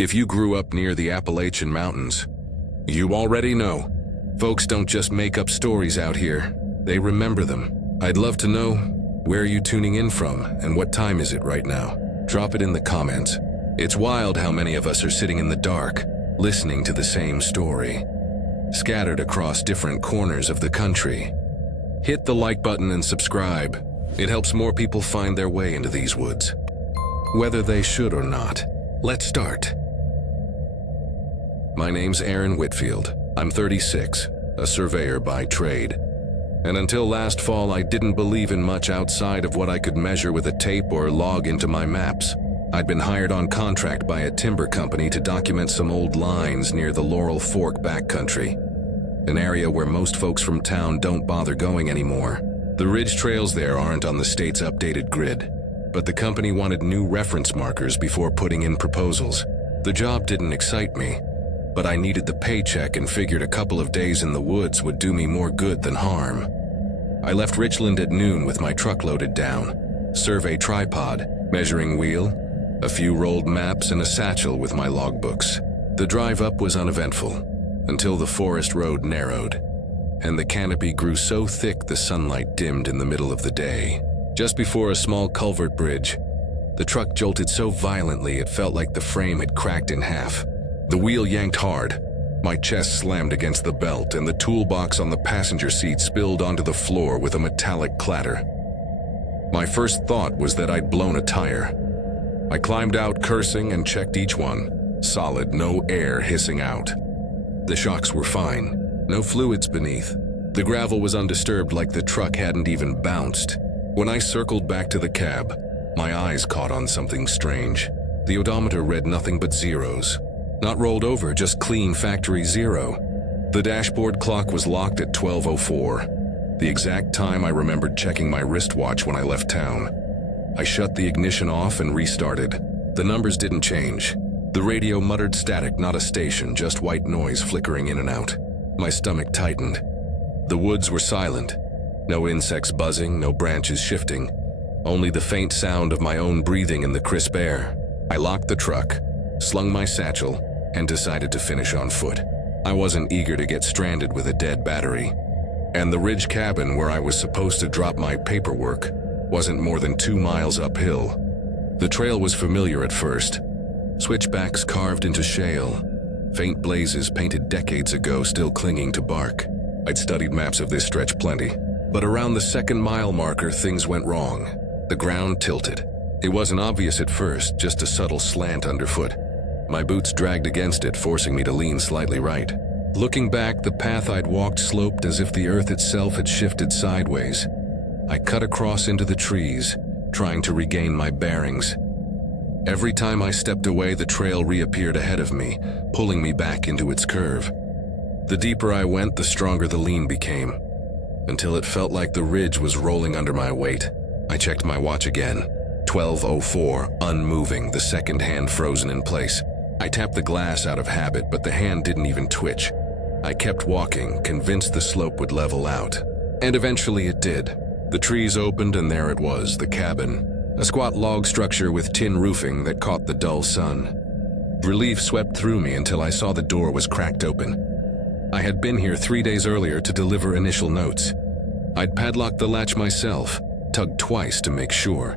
If you grew up near the Appalachian Mountains, you already know. Folks don't just make up stories out here, they remember them. I'd love to know, where are you tuning in from and what time is it right now? Drop it in the comments. It's wild how many of us are sitting in the dark, listening to the same story, scattered across different corners of the country. Hit the like button and subscribe. It helps more people find their way into these woods, whether they should or not. Let's start. My name's Aaron Whitfield. I'm 36, a surveyor by trade. And until last fall, I didn't believe in much outside of what I could measure with a tape or log into my maps. I'd been hired on contract by a timber company to document some old lines near the Laurel Fork backcountry, an area where most folks from town don't bother going anymore. The ridge trails there aren't on the state's updated grid, but the company wanted new reference markers before putting in proposals. The job didn't excite me, but I needed the paycheck and figured a couple of days in the woods would do me more good than harm. I left Richland at noon with my truck loaded down, survey tripod, measuring wheel, a few rolled maps, and a satchel with my logbooks. The drive up was uneventful, until the forest road narrowed, and the canopy grew so thick the sunlight dimmed in the middle of the day. Just before a small culvert bridge, the truck jolted so violently it felt like the frame had cracked in half. The wheel yanked hard, my chest slammed against the belt, and the toolbox on the passenger seat spilled onto the floor with a metallic clatter. My first thought was that I'd blown a tire. I climbed out cursing and checked each one. Solid, no air hissing out. The shocks were fine, no fluids beneath. The gravel was undisturbed, like the truck hadn't even bounced. When I circled back to the cab, my eyes caught on something strange. The odometer read nothing but zeros. Not rolled over, just clean factory zero. The dashboard clock was locked at 12:04, the exact time I remembered checking my wristwatch when I left town. I shut the ignition off and restarted. The numbers didn't change. The radio muttered static, not a station, just white noise flickering in and out. My stomach tightened. The woods were silent. No insects buzzing, no branches shifting. Only the faint sound of my own breathing in the crisp air. I locked the truck, slung my satchel, and decided to finish on foot. I wasn't eager to get stranded with a dead battery, and the ridge cabin where I was supposed to drop my paperwork wasn't more than 2 miles uphill. The trail was familiar at first. Switchbacks carved into shale, faint blazes painted decades ago still clinging to bark. I'd studied maps of this stretch plenty, but around the 2nd mile marker things went wrong. The ground tilted. It wasn't obvious at first, just a subtle slant underfoot. My boots dragged against it, forcing me to lean slightly right. Looking back, the path I'd walked sloped as if the earth itself had shifted sideways. I cut across into the trees, trying to regain my bearings. Every time I stepped away, the trail reappeared ahead of me, pulling me back into its curve. The deeper I went, the stronger the lean became, until it felt like the ridge was rolling under my weight. I checked my watch again. 12:04, unmoving, the second hand frozen in place. I tapped the glass out of habit, but the hand didn't even twitch. I kept walking, convinced the slope would level out. And eventually it did. The trees opened and there it was, the cabin. A squat log structure with tin roofing that caught the dull sun. Relief swept through me until I saw the door was cracked open. I had been here 3 days earlier to deliver initial notes. I'd padlocked the latch myself, tugged twice to make sure.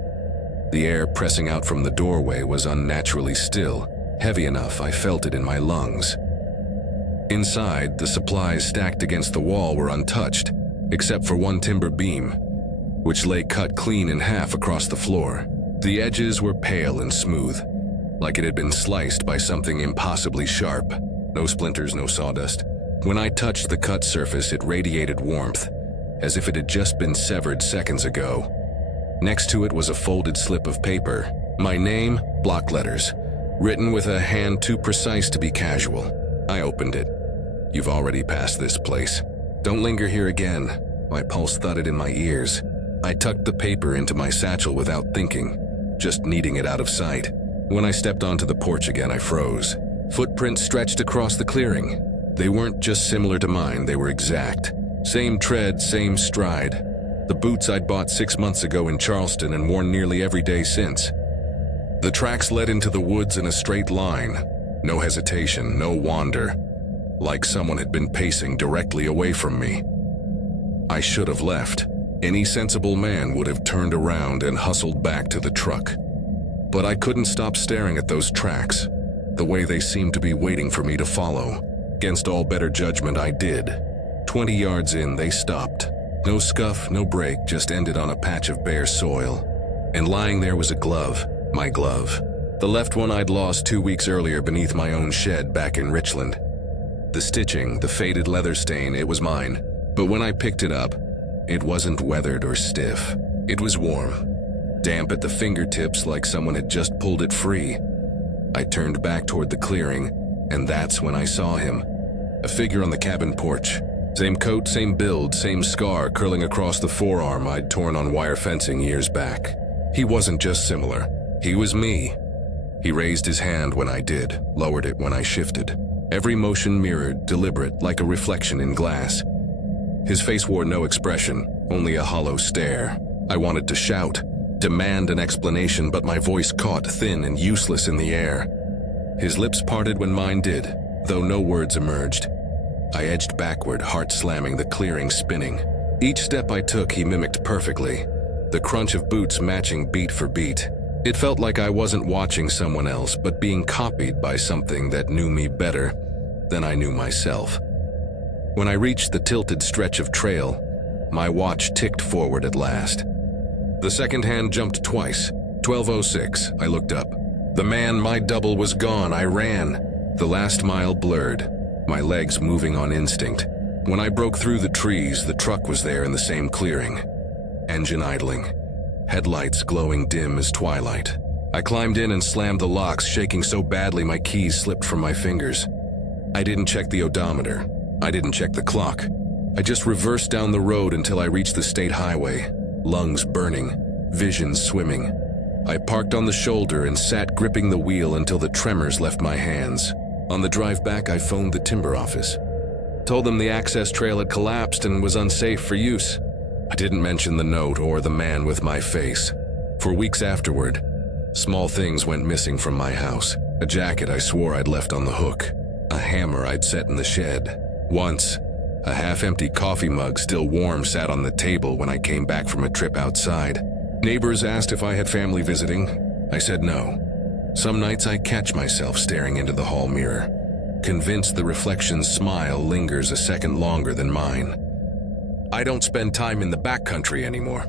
The air pressing out from the doorway was unnaturally still, heavy enough I felt it in my lungs. Inside, the supplies stacked against the wall were untouched, except for one timber beam, which lay cut clean in half across the floor. The edges were pale and smooth, like it had been sliced by something impossibly sharp. No splinters, no sawdust. When I touched the cut surface, it radiated warmth, as if it had just been severed seconds ago. Next to it was a folded slip of paper. My name, block letters, written with a hand too precise to be casual. I opened it. You've already passed this place. Don't linger here again. My pulse thudded in my ears. I tucked the paper into my satchel without thinking, just needing it out of sight. When I stepped onto the porch again, I froze. Footprints stretched across the clearing. They weren't just similar to mine, they were exact. Same tread, same stride. The boots I'd bought 6 months ago in Charleston and worn nearly every day since. The tracks led into the woods in a straight line, No hesitation, no wander, like someone had been pacing directly away from me. I should have left. Any sensible man would have turned around and hustled back to the truck. But I couldn't stop staring at those tracks, the way they seemed to be waiting for me to follow. Against all better judgment, I did. 20 yards in, they stopped. No scuff, no break, just ended on a patch of bare soil. And lying there was a glove, my glove. The left one I'd lost 2 weeks earlier beneath my own shed back in Richland. The stitching, the faded leather stain, it was mine. But when I picked it up, it wasn't weathered or stiff. It was warm, damp at the fingertips like someone had just pulled it free. I turned back toward the clearing, and that's when I saw him. A figure on the cabin porch. Same coat, same build, same scar curling across the forearm I'd torn on wire fencing years back. He wasn't just similar, he was me. He raised his hand when I did, lowered it when I shifted. Every motion mirrored, deliberate, like a reflection in glass. His face wore no expression, only a hollow stare. I wanted to shout, demand an explanation, but my voice caught thin and useless in the air. His lips parted when mine did, though no words emerged. I edged backward, heart slamming, the clearing spinning. Each step I took he mimicked perfectly, the crunch of boots matching beat for beat. It felt like I wasn't watching someone else, but being copied by something that knew me better than I knew myself. When I reached the tilted stretch of trail, my watch ticked forward at last. The second hand jumped twice. 12:06, I looked up. The man, my double, was gone. I ran. The last mile blurred, my legs moving on instinct. When I broke through the trees, the truck was there in the same clearing. Engine idling, headlights glowing dim as twilight. I climbed in and slammed the locks, shaking so badly my keys slipped from my fingers. I didn't check the odometer. I didn't check the clock. I just reversed down the road until I reached the state highway, lungs burning, vision swimming. I parked on the shoulder and sat gripping the wheel until the tremors left my hands. On the drive back, I phoned the timber office. Told them the access trail had collapsed and was unsafe for use. I didn't mention the note or the man with my face. For weeks afterward, small things went missing from my house. A jacket I swore I'd left on the hook. A hammer I'd set in the shed. Once, a half-empty coffee mug still warm sat on the table when I came back from a trip outside. Neighbors asked if I had family visiting. I said no. Some nights I catch myself staring into the hall mirror, convinced the reflection's smile lingers a second longer than mine. I don't spend time in the backcountry anymore.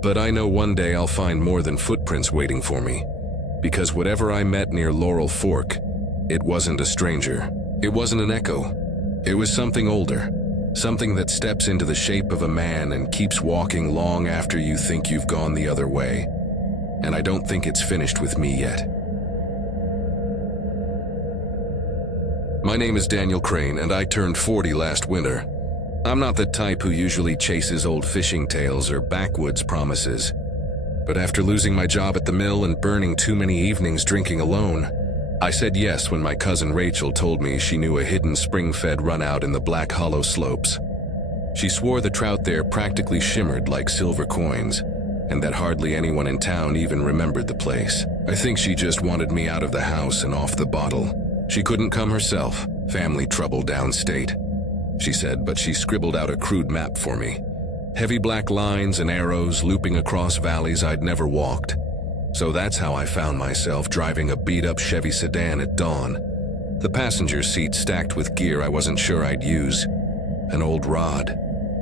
But I know one day I'll find more than footprints waiting for me, because whatever I met near Laurel Fork, it wasn't a stranger. It wasn't an echo. It was something older, something that steps into the shape of a man and keeps walking long after you think you've gone the other way. And I don't think it's finished with me yet. My name is Daniel Crane, and I turned 40 last winter. I'm not the type who usually chases old fishing tales or backwoods promises. But after losing my job at the mill and burning too many evenings drinking alone, I said yes when my cousin Rachel told me she knew a hidden spring-fed runout in the Black Hollow slopes. She swore the trout there practically shimmered like silver coins, and that hardly anyone in town even remembered the place. I think she just wanted me out of the house and off the bottle. She couldn't come herself, family trouble downstate, she said, but she scribbled out a crude map for me. Heavy black lines and arrows looping across valleys I'd never walked. So that's how I found myself driving a beat-up Chevy sedan at dawn. The passenger seat stacked with gear I wasn't sure I'd use. An old rod,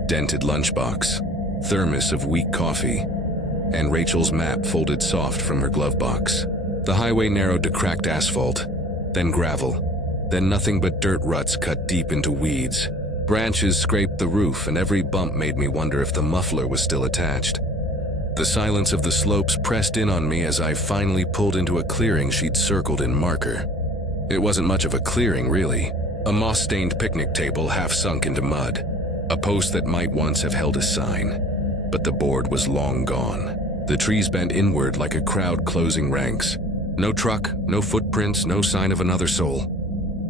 dented lunchbox, thermos of weak coffee, and Rachel's map folded soft from her glove box. The highway narrowed to cracked asphalt, then gravel, then nothing but dirt ruts cut deep into weeds. Branches scraped the roof, and every bump made me wonder if the muffler was still attached. The silence of the slopes pressed in on me as I finally pulled into a clearing she'd circled in marker. It wasn't much of a clearing, really. A moss-stained picnic table half sunk into mud. A post that might once have held a sign. But the board was long gone. The trees bent inward like a crowd closing ranks. No truck, no footprints, no sign of another soul.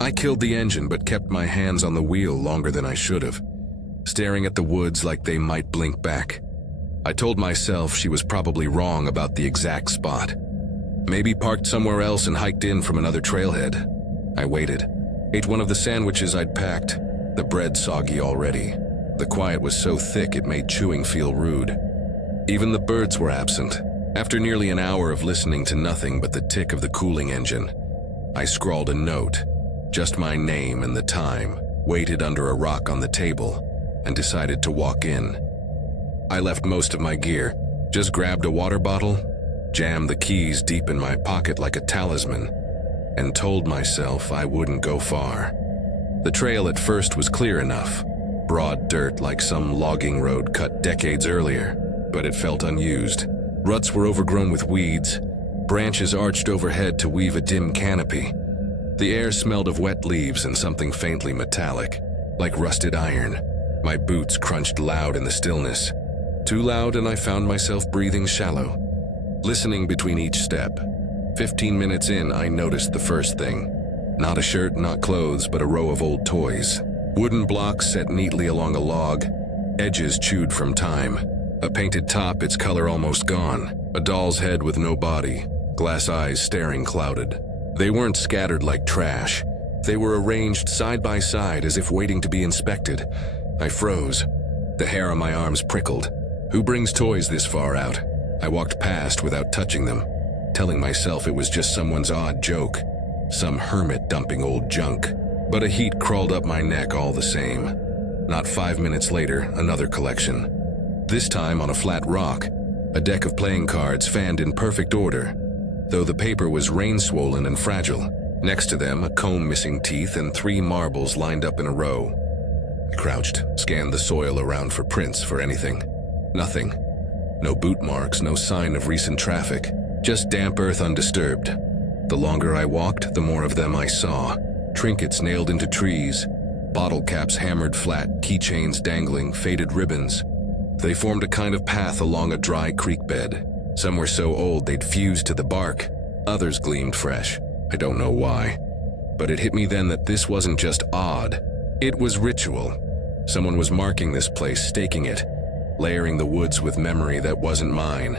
I killed the engine but kept my hands on the wheel longer than I should have, staring at the woods like they might blink back. I told myself she was probably wrong about the exact spot. Maybe parked somewhere else and hiked in from another trailhead. I waited, ate one of the sandwiches I'd packed, the bread soggy already. The quiet was so thick it made chewing feel rude. Even the birds were absent. After nearly an hour of listening to nothing but the tick of the cooling engine, I scrawled a note, just my name and the time, waited under a rock on the table, and decided to walk in. I left most of my gear, just grabbed a water bottle, jammed the keys deep in my pocket like a talisman, and told myself I wouldn't go far. The trail at first was clear enough, broad dirt like some logging road cut decades earlier, but it felt unused. Ruts were overgrown with weeds, branches arched overhead to weave a dim canopy. The air smelled of wet leaves and something faintly metallic, like rusted iron. My boots crunched loud in the stillness. Too loud, and I found myself breathing shallow, listening between each step. 15 minutes in, I noticed the first thing. Not a shirt, not clothes, but a row of old toys. Wooden blocks set neatly along a log, edges chewed from time. A painted top, its color almost gone. A doll's head with no body, glass eyes staring clouded. They weren't scattered like trash. They were arranged side by side as if waiting to be inspected. I froze. The hair on my arms prickled. Who brings toys this far out? I walked past without touching them, telling myself it was just someone's odd joke, some hermit dumping old junk. But a heat crawled up my neck all the same. Not 5 minutes later, another collection. This time on a flat rock, a deck of playing cards fanned in perfect order, though the paper was rain-swollen and fragile. Next to them, a comb missing teeth and 3 marbles lined up in a row. I crouched, scanned the soil around for prints, for anything. Nothing. No boot marks, no sign of recent traffic. Just damp earth undisturbed. The longer I walked, the more of them I saw. Trinkets nailed into trees, bottle caps hammered flat, keychains dangling, faded ribbons. They formed a kind of path along a dry creek bed. Some were so old they'd fused to the bark. Others gleamed fresh. I don't know why. But it hit me then that this wasn't just odd. It was ritual. Someone was marking this place, staking it, layering the woods with memory that wasn't mine.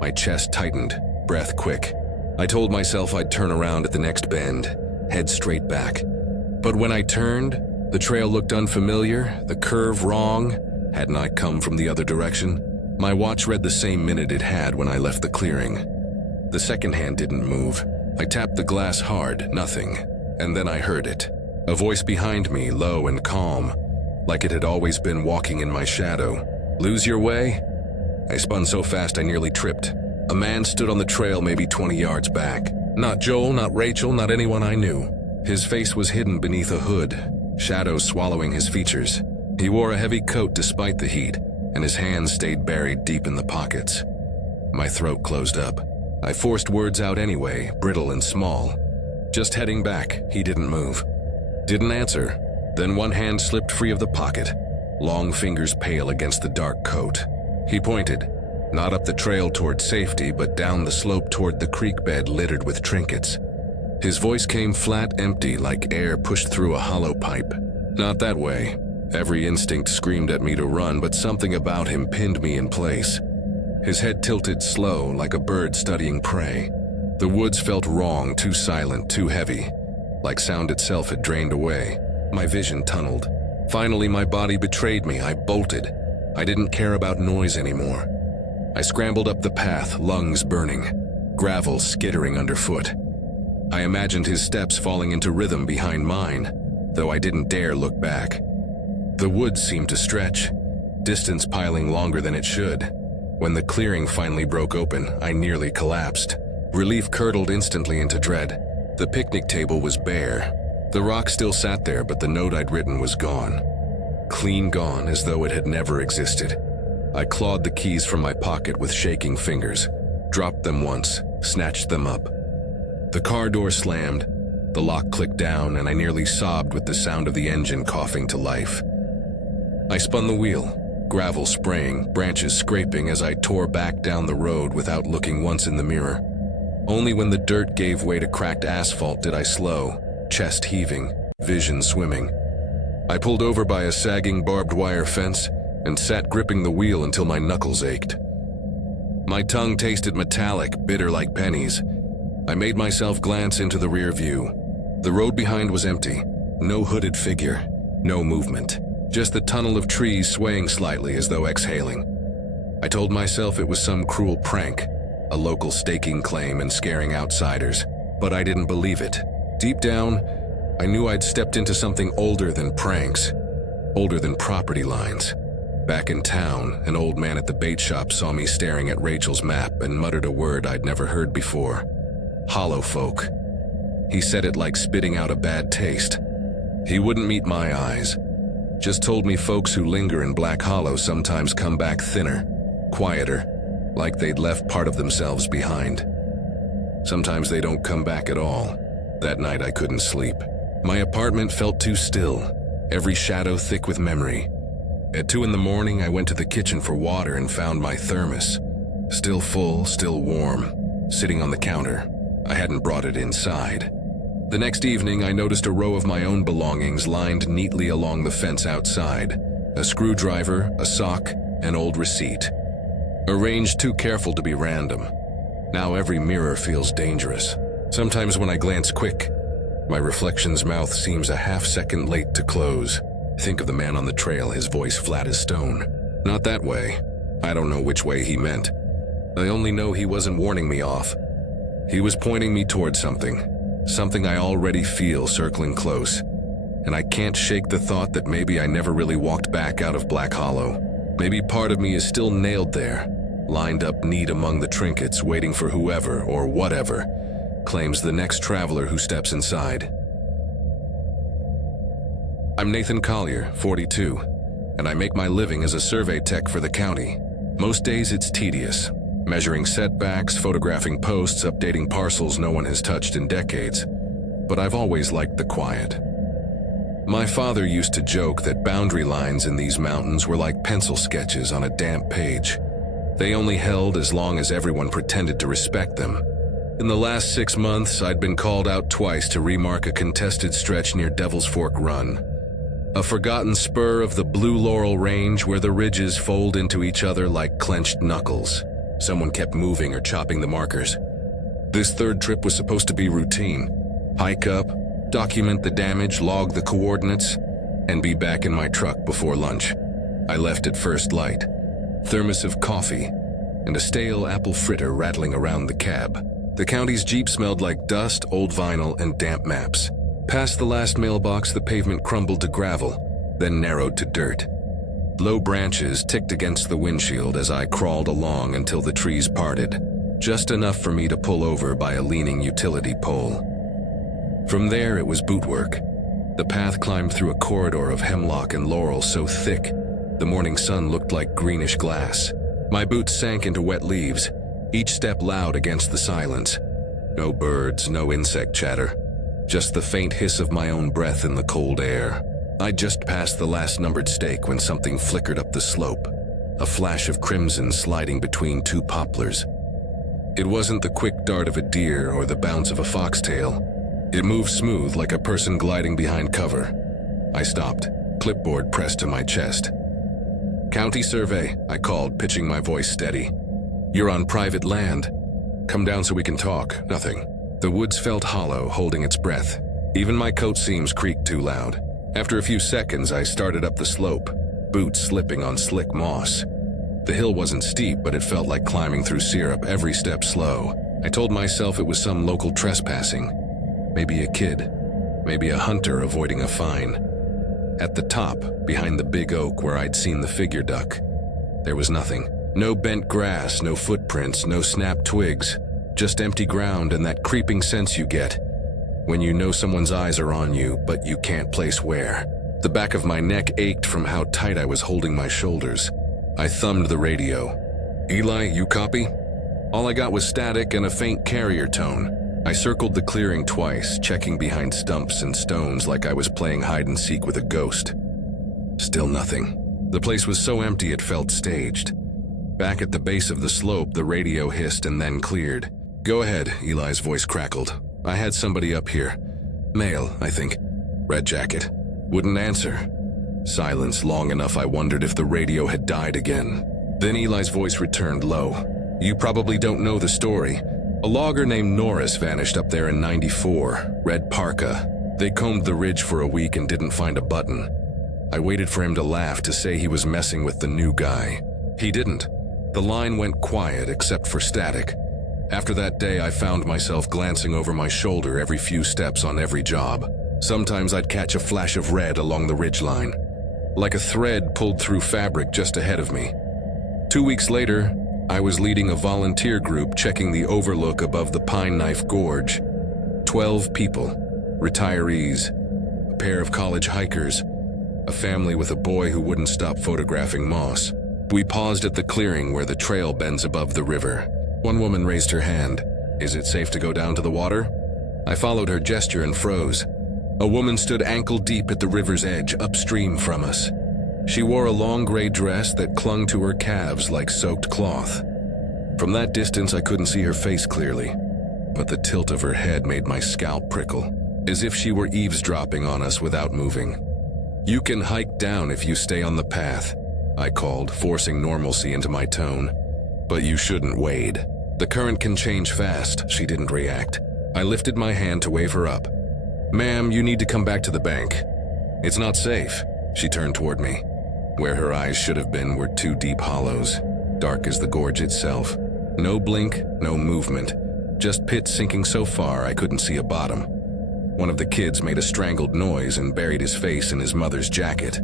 My chest tightened, breath quick. I told myself I'd turn around at the next bend, head straight back. But when I turned, the trail looked unfamiliar, the curve wrong. Hadn't I come from the other direction? My watch read the same minute it had when I left the clearing. The second hand didn't move. I tapped the glass hard, nothing. And then I heard it. A voice behind me, low and calm, like it had always been walking in my shadow. Lose your way? I spun so fast I nearly tripped. A man stood on the trail maybe 20 yards back. Not Joel, not Rachel, not anyone I knew. His face was hidden beneath a hood, shadows swallowing his features. He wore a heavy coat despite the heat, and his hands stayed buried deep in the pockets. My throat closed up. I forced words out anyway, brittle and small. Just heading back, he didn't move. Didn't answer. Then one hand slipped free of the pocket, long fingers pale against the dark coat. He pointed, not up the trail toward safety, but down the slope toward the creek bed littered with trinkets. His voice came flat, empty, like air pushed through a hollow pipe. Not that way. Every instinct screamed at me to run, but something about him pinned me in place. His head tilted slow, like a bird studying prey. The woods felt wrong, too silent, too heavy, like sound itself had drained away. My vision tunneled. Finally, my body betrayed me. I bolted. I didn't care about noise anymore. I scrambled up the path, lungs burning, gravel skittering underfoot. I imagined his steps falling into rhythm behind mine, though I didn't dare look back. The woods seemed to stretch, distance piling longer than it should. When the clearing finally broke open, I nearly collapsed. Relief curdled instantly into dread. The picnic table was bare. The rock still sat there, but the note I'd written was gone. Clean gone, as though it had never existed. I clawed the keys from my pocket with shaking fingers, dropped them once, snatched them up. The car door slammed, the lock clicked down, and I nearly sobbed with the sound of the engine coughing to life. I spun the wheel, gravel spraying, branches scraping as I tore back down the road without looking once in the mirror. Only when the dirt gave way to cracked asphalt did I slow, chest heaving, vision swimming. I pulled over by a sagging barbed wire fence and sat gripping the wheel until my knuckles ached. My tongue tasted metallic, bitter like pennies. I made myself glance into the rear view. The road behind was empty. No hooded figure. No movement. Just the tunnel of trees swaying slightly as though exhaling. I told myself it was some cruel prank, a local staking claim and scaring outsiders, but I didn't believe it. Deep down, I knew I'd stepped into something older than pranks, older than property lines. Back in town, an old man at the bait shop saw me staring at Rachel's map and muttered a word I'd never heard before. Hollow folk. He said it like spitting out a bad taste. He wouldn't meet my eyes. Just told me folks who linger in Black Hollow sometimes come back thinner, quieter, like they'd left part of themselves behind. Sometimes they don't come back at all. That night I couldn't sleep. My apartment felt too still, every shadow thick with memory. At 2 a.m, I went to the kitchen for water and found my thermos. Still full, still warm, sitting on the counter. I hadn't brought it inside. The next evening, I noticed a row of my own belongings lined neatly along the fence outside. A screwdriver, a sock, an old receipt. Arranged too careful to be random. Now every mirror feels dangerous. Sometimes when I glance quick, my reflection's mouth seems a half-second late to close. Think of the man on the trail, his voice flat as stone. Not that way. I don't know which way he meant. I only know he wasn't warning me off. He was pointing me toward something. Something I already feel circling close. And I can't shake the thought that maybe I never really walked back out of Black Hollow. Maybe part of me is still nailed there, lined up neat among the trinkets, waiting for whoever or whatever claims the next traveler who steps inside. I'm Nathan Collier, 42, and I make my living as a survey tech for the county. Most days it's tedious. Measuring setbacks, photographing posts, updating parcels no one has touched in decades. But I've always liked the quiet. My father used to joke that boundary lines in these mountains were like pencil sketches on a damp page. They only held as long as everyone pretended to respect them. In the last 6 months, I'd been called out twice to remark a contested stretch near Devil's Fork Run, a forgotten spur of the Blue Laurel Range where the ridges fold into each other like clenched knuckles. Someone kept moving or chopping the markers. This third trip was supposed to be routine. Hike up, document the damage, log the coordinates, and be back in my truck before lunch. I left at first light. Thermos of coffee and a stale apple fritter rattling around the cab. The county's Jeep smelled like dust, old vinyl, and damp maps. Past the last mailbox, the pavement crumbled to gravel, then narrowed to dirt. Low branches ticked against the windshield as I crawled along until the trees parted, just enough for me to pull over by a leaning utility pole. From there, it was bootwork. The path climbed through a corridor of hemlock and laurel so thick, the morning sun looked like greenish glass. My boots sank into wet leaves, each step loud against the silence. No birds, no insect chatter, just the faint hiss of my own breath in the cold air. I'd just passed the last numbered stake when something flickered up the slope, a flash of crimson sliding between 2 poplars. It wasn't the quick dart of a deer or the bounce of a foxtail. It moved smooth like a person gliding behind cover. I stopped, clipboard pressed to my chest. "County survey," I called, pitching my voice steady. "You're on private land. Come down so we can talk." Nothing. The woods felt hollow, holding its breath. Even my coat seams creaked too loud. After a few seconds, I started up the slope, boots slipping on slick moss. The hill wasn't steep, but it felt like climbing through syrup, every step slow. I told myself it was some local trespassing. Maybe a kid. Maybe a hunter avoiding a fine. At the top, behind the big oak where I'd seen the figure duck, there was nothing. No bent grass, no footprints, no snapped twigs. Just empty ground and that creeping sense you get when you know someone's eyes are on you, but you can't place where. The back of my neck ached from how tight I was holding my shoulders. I thumbed the radio. "Eli, you copy?" All I got was static and a faint carrier tone. I circled the clearing twice, checking behind stumps and stones like I was playing hide-and-seek with a ghost. Still nothing. The place was so empty it felt staged. Back at the base of the slope, the radio hissed and then cleared. "Go ahead," Eli's voice crackled. "I had somebody up here. Male, I think. Red jacket. Wouldn't answer." Silence long enough I wondered if the radio had died again. Then Eli's voice returned low. "You probably don't know the story. A logger named Norris vanished up there in '94. Red parka. They combed the ridge for a week and didn't find a button. I waited for him to laugh to say he was messing with the new guy. He didn't. The line went quiet except for static. After that day, I found myself glancing over my shoulder every few steps on every job. Sometimes I'd catch a flash of red along the ridgeline, like a thread pulled through fabric just ahead of me. 2 weeks later, I was leading a volunteer group checking the overlook above the Pine Knife Gorge. 12 people, retirees, a pair of college hikers, a family with a boy who wouldn't stop photographing moss. We paused at the clearing where the trail bends above the river. One woman raised her hand. "Is it safe to go down to the water?" I followed her gesture and froze. A woman stood ankle deep at the river's edge, upstream from us. She wore a long gray dress that clung to her calves like soaked cloth. From that distance, I couldn't see her face clearly, but the tilt of her head made my scalp prickle, as if she were eavesdropping on us without moving. "You can hike down if you stay on the path," I called, forcing normalcy into my tone. "But you shouldn't wade. The current can change fast." She didn't react. I lifted my hand to wave her up. "Ma'am, you need to come back to the bank. It's not safe." She turned toward me. Where her eyes should have been were two deep hollows, dark as the gorge itself. No blink, no movement, just pit sinking so far I couldn't see a bottom. One of the kids made a strangled noise and buried his face in his mother's jacket.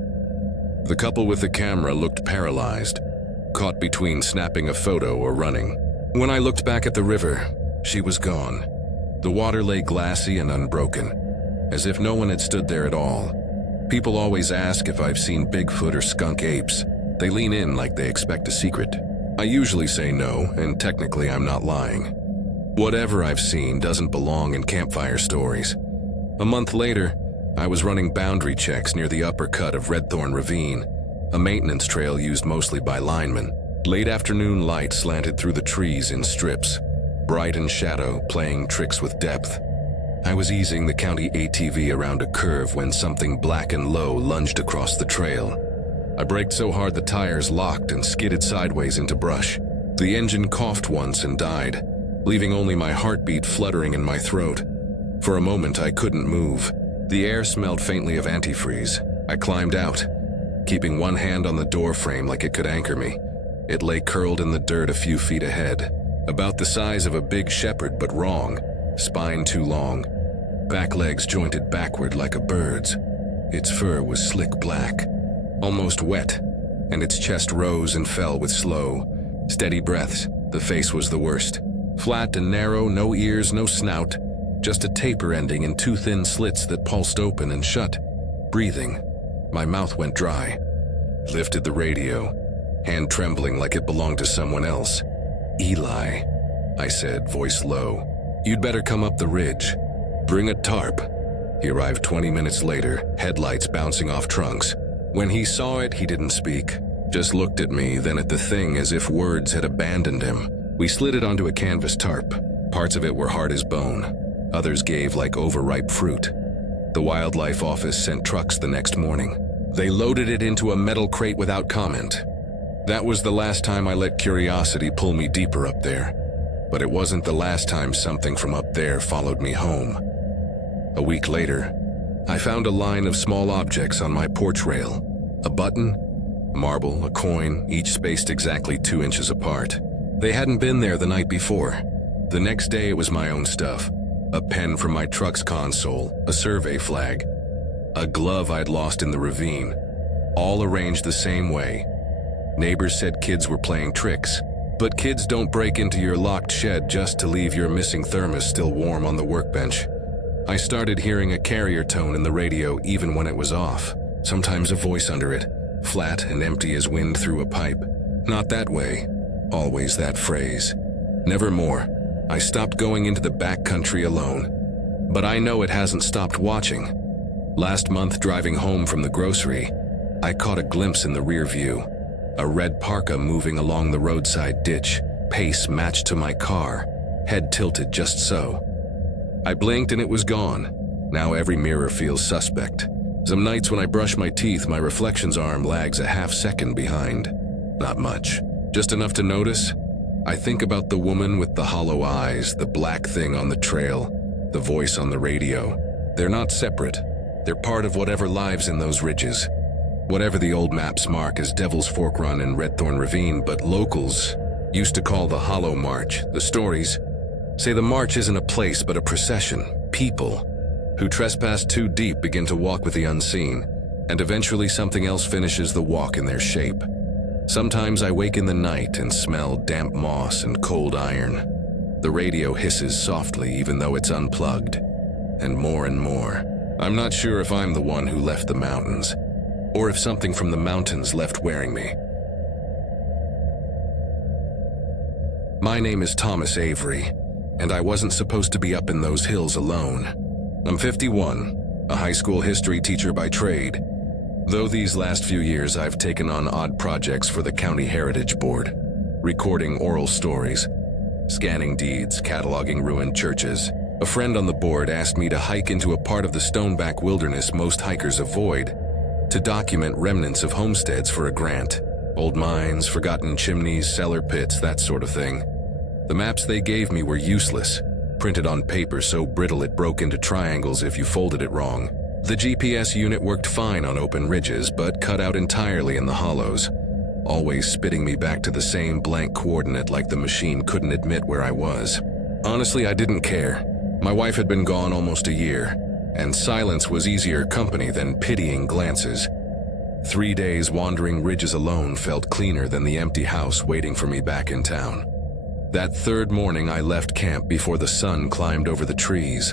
The couple with the camera looked paralyzed, caught between snapping a photo or running. When I looked back at the river, she was gone. The water lay glassy and unbroken, as if no one had stood there at all. People always ask if I've seen Bigfoot or skunk apes. They lean in like they expect a secret. I usually say no, and technically I'm not lying. Whatever I've seen doesn't belong in campfire stories. A month later, I was running boundary checks near the upper cut of Redthorn Ravine, a maintenance trail used mostly by linemen. Late afternoon light slanted through the trees in strips, bright in shadow, playing tricks with depth. I was easing the county ATV around a curve when something black and low lunged across the trail. I braked so hard the tires locked and skidded sideways into brush. The engine coughed once and died, leaving only my heartbeat fluttering in my throat. For a moment I couldn't move. The air smelled faintly of antifreeze. I climbed out, keeping one hand on the door frame like it could anchor me. It lay curled in the dirt a few feet ahead, about the size of a big shepherd but wrong. Spine too long, back legs jointed backward like a bird's. Its fur was slick black, almost wet, and its chest rose and fell with slow, steady breaths. The face was the worst. Flat and narrow, no ears, no snout, just a taper ending in two thin slits that pulsed open and shut. Breathing. My mouth went dry. Lifted the radio, hand trembling like it belonged to someone else. "Eli," I said, voice low. "You'd better come up the ridge. Bring a tarp." He arrived 20 minutes later, headlights bouncing off trunks. When he saw it, he didn't speak, just looked at me, then at the thing as if words had abandoned him. We slid it onto a canvas tarp. Parts of it were hard as bone. Others gave like overripe fruit. The wildlife office sent trucks the next morning. They loaded it into a metal crate without comment. That was the last time I let curiosity pull me deeper up there. But it wasn't the last time something from up there followed me home. A week later, I found a line of small objects on my porch rail. A button, a marble, a coin, each spaced exactly 2 inches apart. They hadn't been there the night before. The next day it was my own stuff. A pen from my truck's console, a survey flag, a glove I'd lost in the ravine, all arranged the same way. Neighbors said kids were playing tricks. But kids don't break into your locked shed just to leave your missing thermos still warm on the workbench. I started hearing a carrier tone in the radio even when it was off, sometimes a voice under it, flat and empty as wind through a pipe. Not that way, always that phrase. Nevermore. I stopped going into the back country alone. But I know it hasn't stopped watching. Last month, driving home from the grocery, I caught a glimpse in the rear view. A red parka moving along the roadside ditch, pace matched to my car, head tilted just so. I blinked and it was gone. Now every mirror feels suspect. Some nights when I brush my teeth, my reflection's arm lags a half second behind. Not much, just enough to notice. I think about the woman with the hollow eyes, the black thing on the trail, the voice on the radio. They're not separate. They're part of whatever lives in those ridges. Whatever the old maps mark as Devil's Fork Run and Redthorn Ravine, but locals used to call the Hollow March. The stories say the march isn't a place but a procession. People who trespass too deep begin to walk with the unseen, and eventually something else finishes the walk in their shape. Sometimes I wake in the night and smell damp moss and cold iron. The radio hisses softly even though it's unplugged. And more. I'm not sure if I'm the one who left the mountains, or if something from the mountains left wearing me. My name is Thomas Avery, and I wasn't supposed to be up in those hills alone. I'm 51, a high school history teacher by trade, though these last few years I've taken on odd projects for the County Heritage Board, recording oral stories, scanning deeds, cataloging ruined churches. A friend on the board asked me to hike into a part of the Stoneback Wilderness most hikers avoid, to document remnants of homesteads for a grant. Old mines, forgotten chimneys, cellar pits, that sort of thing. The maps they gave me were useless, printed on paper so brittle it broke into triangles if you folded it wrong. The GPS unit worked fine on open ridges, but cut out entirely in the hollows, always spitting me back to the same blank coordinate like the machine couldn't admit where I was. Honestly, I didn't care. My wife had been gone almost a year, and silence was easier company than pitying glances. 3 days wandering ridges alone felt cleaner than the empty house waiting for me back in town. That third morning I left camp before the sun climbed over the trees.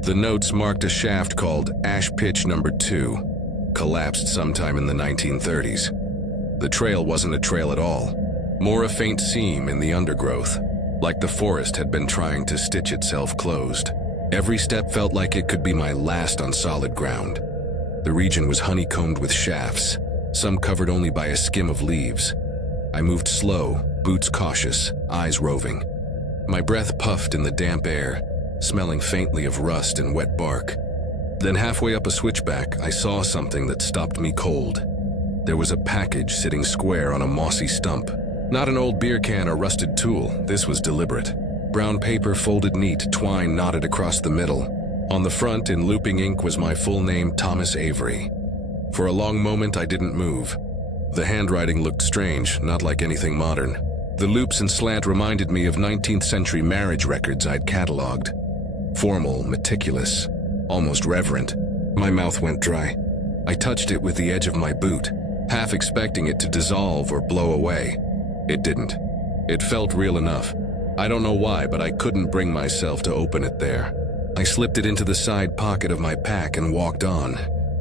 The notes marked a shaft called Ash Pitch No. 2, collapsed sometime in the 1930s. The trail wasn't a trail at all, more a faint seam in the undergrowth, like the forest had been trying to stitch itself closed. Every step felt like it could be my last on solid ground. The region was honeycombed with shafts, some covered only by a skim of leaves. I moved slow, boots cautious, eyes roving. My breath puffed in the damp air, smelling faintly of rust and wet bark. Then halfway up a switchback, I saw something that stopped me cold. There was a package sitting square on a mossy stump. Not an old beer can or rusted tool, this was deliberate. Brown paper folded neat, twine knotted across the middle. On the front, in looping ink, was my full name, Thomas Avery. For a long moment, I didn't move. The handwriting looked strange, not like anything modern. The loops and slant reminded me of 19th century marriage records I'd cataloged. Formal, meticulous, almost reverent. My mouth went dry. I touched it with the edge of my boot, half expecting it to dissolve or blow away. It didn't. It felt real enough. I don't know why, but I couldn't bring myself to open it there. I slipped it into the side pocket of my pack and walked on,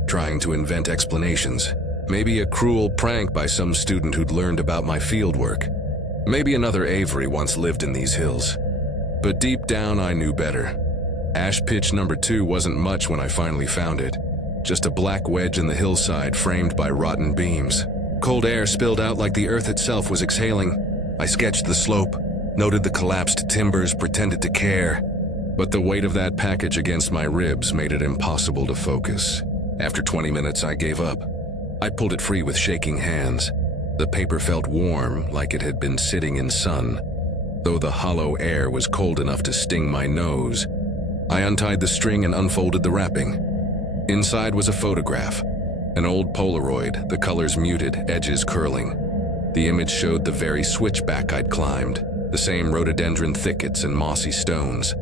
trying to invent explanations. Maybe a cruel prank by some student who'd learned about my fieldwork. Maybe another Avery once lived in these hills. But deep down, I knew better. Ash Pitch No. 2 wasn't much when I finally found it. Just a black wedge in the hillside framed by rotten beams. Cold air spilled out like the earth itself was exhaling. I sketched the slope, noted the collapsed timbers, pretended to care. But the weight of that package against my ribs made it impossible to focus. After 20 minutes, I gave up. I pulled it free with shaking hands. The paper felt warm, like it had been sitting in sun, though the hollow air was cold enough to sting my nose. I untied the string and unfolded the wrapping. Inside was a photograph, an old Polaroid, the colors muted, edges curling. The image showed the very switchback I'd climbed, the same rhododendron thickets and mossy stones.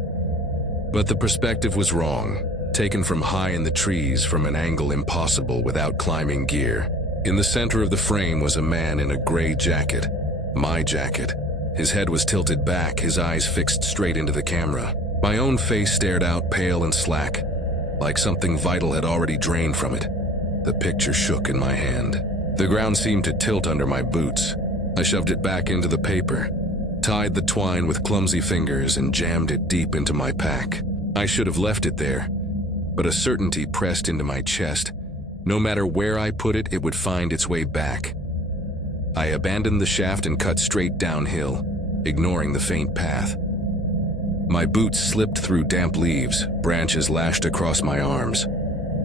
But the perspective was wrong, taken from high in the trees from an angle impossible without climbing gear. In the center of the frame was a man in a gray jacket, my jacket. His head was tilted back, his eyes fixed straight into the camera. My own face stared out pale and slack, like something vital had already drained from it. The picture shook in my hand. The ground seemed to tilt under my boots. I shoved it back into the paper, tied the twine with clumsy fingers, and jammed it deep into my pack. I should have left it there, but a certainty pressed into my chest. No matter where I put it, it would find its way back. I abandoned the shaft and cut straight downhill, ignoring the faint path. My boots slipped through damp leaves, branches lashed across my arms.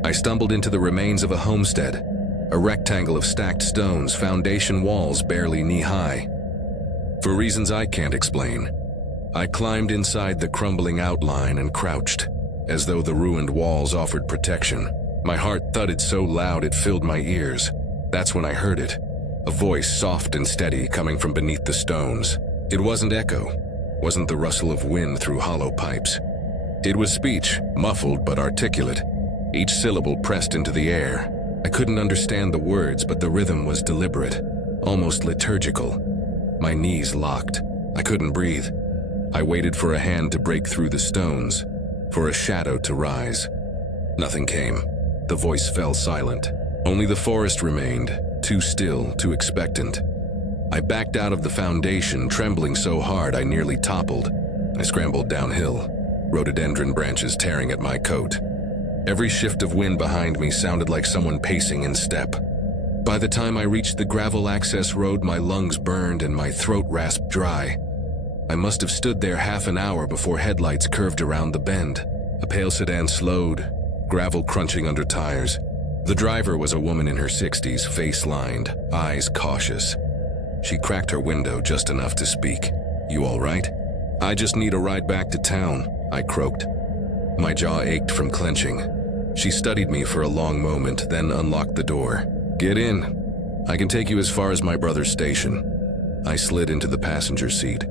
I stumbled into the remains of a homestead, a rectangle of stacked stones, foundation walls barely knee-high. For reasons I can't explain, I climbed inside the crumbling outline and crouched. as though the ruined walls offered protection. My heart thudded so loud it filled my ears. That's when I heard it, a voice soft and steady coming from beneath the stones. It wasn't echo, wasn't the rustle of wind through hollow pipes. It was speech, muffled but articulate, each syllable pressed into the air. I couldn't understand the words, but the rhythm was deliberate, almost liturgical. My knees locked. I couldn't breathe. I waited for a hand to break through the stones, for a shadow to rise. Nothing came. The voice fell silent. Only the forest remained, too still, too expectant. I backed out of the foundation, trembling so hard I nearly toppled. I scrambled downhill, rhododendron branches tearing at my coat. Every shift of wind behind me sounded like someone pacing in step. By the time I reached the gravel access road, my lungs burned and my throat rasped dry. I must have stood there half an hour before headlights curved around the bend. A pale sedan slowed, gravel crunching under tires. The driver was a woman in her 60s, face lined, eyes cautious. She cracked her window just enough to speak. "You all right?" "I just need a ride back to town," I croaked. My jaw ached from clenching. She studied me for a long moment, then unlocked the door. "Get in. I can take you as far as my brother's station." I slid into the passenger seat.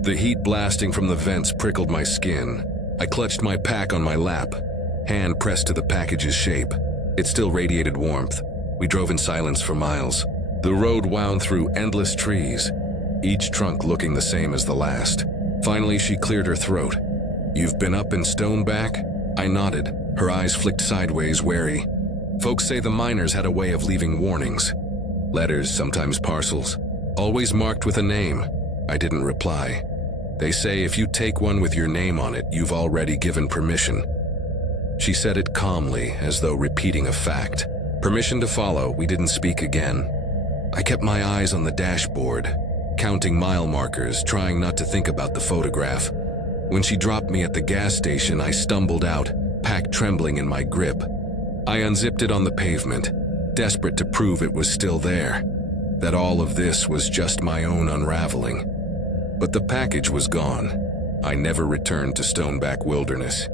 The heat blasting from the vents prickled my skin. I clutched my pack on my lap, hand pressed to the package's shape. It still radiated warmth. We drove in silence for miles. The road wound through endless trees, each trunk looking the same as the last. Finally, she cleared her throat. "You've been up in Stoneback?" I nodded. Her eyes flicked sideways, wary. "Folks say the miners had a way of leaving warnings. Letters, sometimes parcels, always marked with a name." I didn't reply. "They say if you take one with your name on it, you've already given permission." She said it calmly, as though repeating a fact. Permission to follow. We didn't speak again. I kept my eyes on the dashboard, counting mile markers, trying not to think about the photograph. When she dropped me at the gas station, I stumbled out, pack trembling in my grip. I unzipped it on the pavement, desperate to prove it was still there, that all of this was just my own unraveling. But the package was gone. I never returned to Stoneback Wilderness.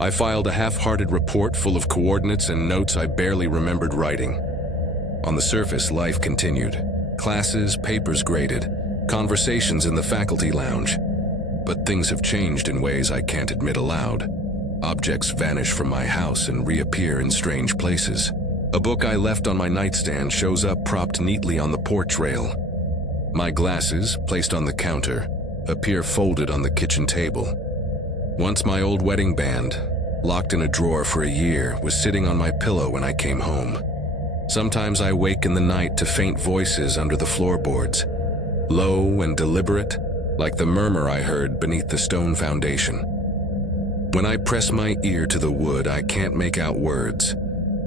I filed a half-hearted report full of coordinates and notes I barely remembered writing. On the surface, life continued. Classes, papers graded, conversations in the faculty lounge. But things have changed in ways I can't admit aloud. Objects vanish from my house and reappear in strange places. A book I left on my nightstand shows up propped neatly on the porch rail. My glasses, placed on the counter, appear folded on the kitchen table. Once my old wedding band, locked in a drawer for a year, was sitting on my pillow when I came home. Sometimes I wake in the night to faint voices under the floorboards, low and deliberate, like the murmur I heard beneath the stone foundation. When I press my ear to the wood, I can't make out words,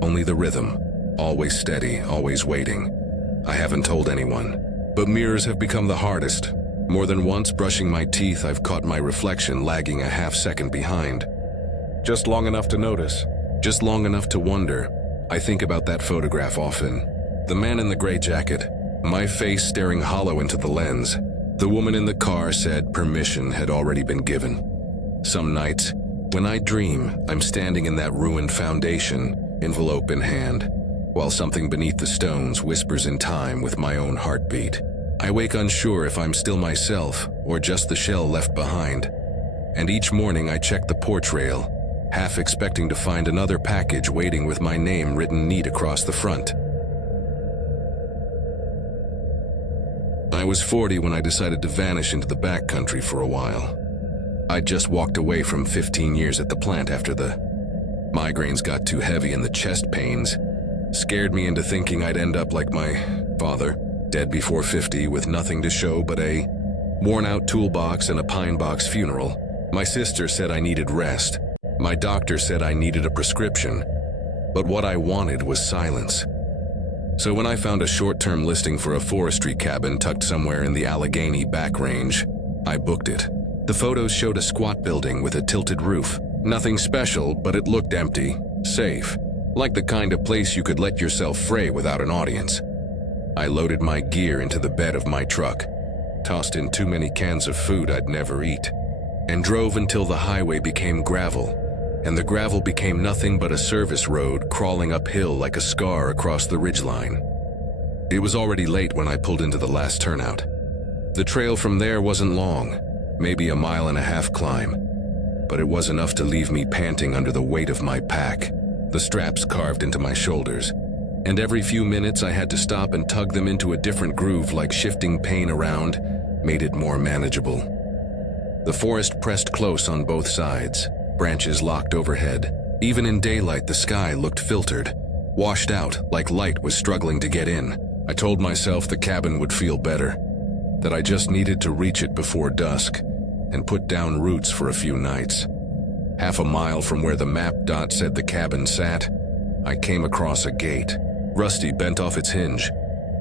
only the rhythm, always steady, always waiting. I haven't told anyone, but mirrors have become the hardest. More than once, brushing my teeth, I've caught my reflection lagging a half-second behind. Just long enough to notice, just long enough to wonder. I think about that photograph often. The man in the gray jacket, my face staring hollow into the lens. The woman in the car said permission had already been given. Some nights, when I dream, I'm standing in that ruined foundation, envelope in hand, while something beneath the stones whispers in time with my own heartbeat. I wake unsure if I'm still myself or just the shell left behind. And each morning I check the porch rail, half expecting to find another package waiting with my name written neat across the front. I was 40 when I decided to vanish into the backcountry for a while. I'd just walked away from 15 years at the plant after the migraines got too heavy and the chest pains scared me into thinking I'd end up like my father, dead before 50 with nothing to show but a worn-out toolbox and a pine box funeral. My sister said I needed rest. My doctor said I needed a prescription. But what I wanted was silence. So when I found a short-term listing for a forestry cabin tucked somewhere in the Allegheny back range, I booked it. The photos showed a squat building with a tilted roof. Nothing special, but it looked empty, safe, like the kind of place you could let yourself fray without an audience. I loaded my gear into the bed of my truck, tossed in too many cans of food I'd never eat, and drove until the highway became gravel, and the gravel became nothing but a service road crawling uphill like a scar across the ridgeline. It was already late when I pulled into the last turnout. The trail from there wasn't long, maybe a 1.5 mile climb, but it was enough to leave me panting under the weight of my pack, the straps carved into my shoulders, and every few minutes I had to stop and tug them into a different groove like shifting pain around made it more manageable. The forest pressed close on both sides, branches locked overhead. Even in daylight, the sky looked filtered, washed out like light was struggling to get in. I told myself the cabin would feel better, that I just needed to reach it before dusk and put down roots for a few nights. 1/2 mile from where the map dot said the cabin sat, I came across a gate, rusty, bent off its hinge,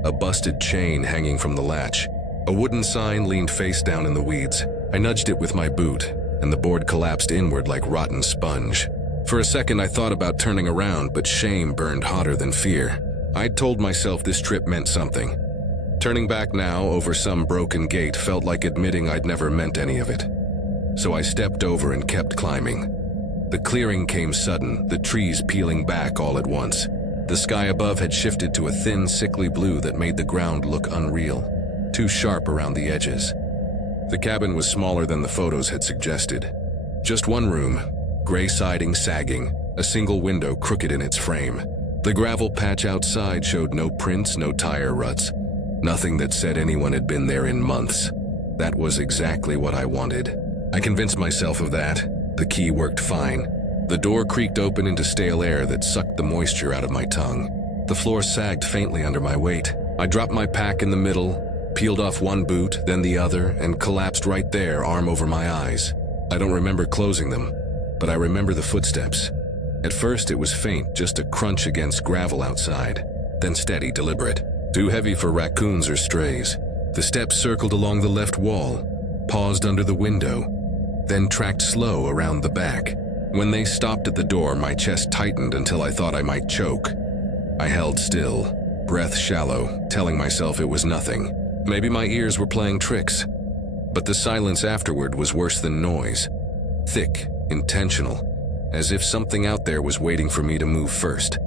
a busted chain hanging from the latch. A wooden sign leaned face down in the weeds. I nudged it with my boot, and the board collapsed inward like rotten sponge. For a second I thought about turning around, but shame burned hotter than fear. I'd told myself this trip meant something. Turning back now over some broken gate felt like admitting I'd never meant any of it. So I stepped over and kept climbing. The clearing came sudden, the trees peeling back all at once. The sky above had shifted to a thin, sickly blue that made the ground look unreal, too sharp around the edges. The cabin was smaller than the photos had suggested. Just one room, gray siding sagging, a single window crooked in its frame. The gravel patch outside showed no prints, no tire ruts, nothing that said anyone had been there in months. That was exactly what I wanted. I convinced myself of that. The key worked fine. The door creaked open into stale air that sucked the moisture out of my tongue. The floor sagged faintly under my weight. I dropped my pack in the middle, peeled off one boot, then the other, and collapsed right there, arm over my eyes. I don't remember closing them, but I remember the footsteps. At first it was faint, just a crunch against gravel outside, then steady, deliberate, too heavy for raccoons or strays. The steps circled along the left wall, paused under the window, then tracked slow around the back. When they stopped at the door, my chest tightened until I thought I might choke. I held still, breath shallow, telling myself it was nothing. Maybe my ears were playing tricks. But the silence afterward was worse than noise. Thick, intentional, as if something out there was waiting for me to move first.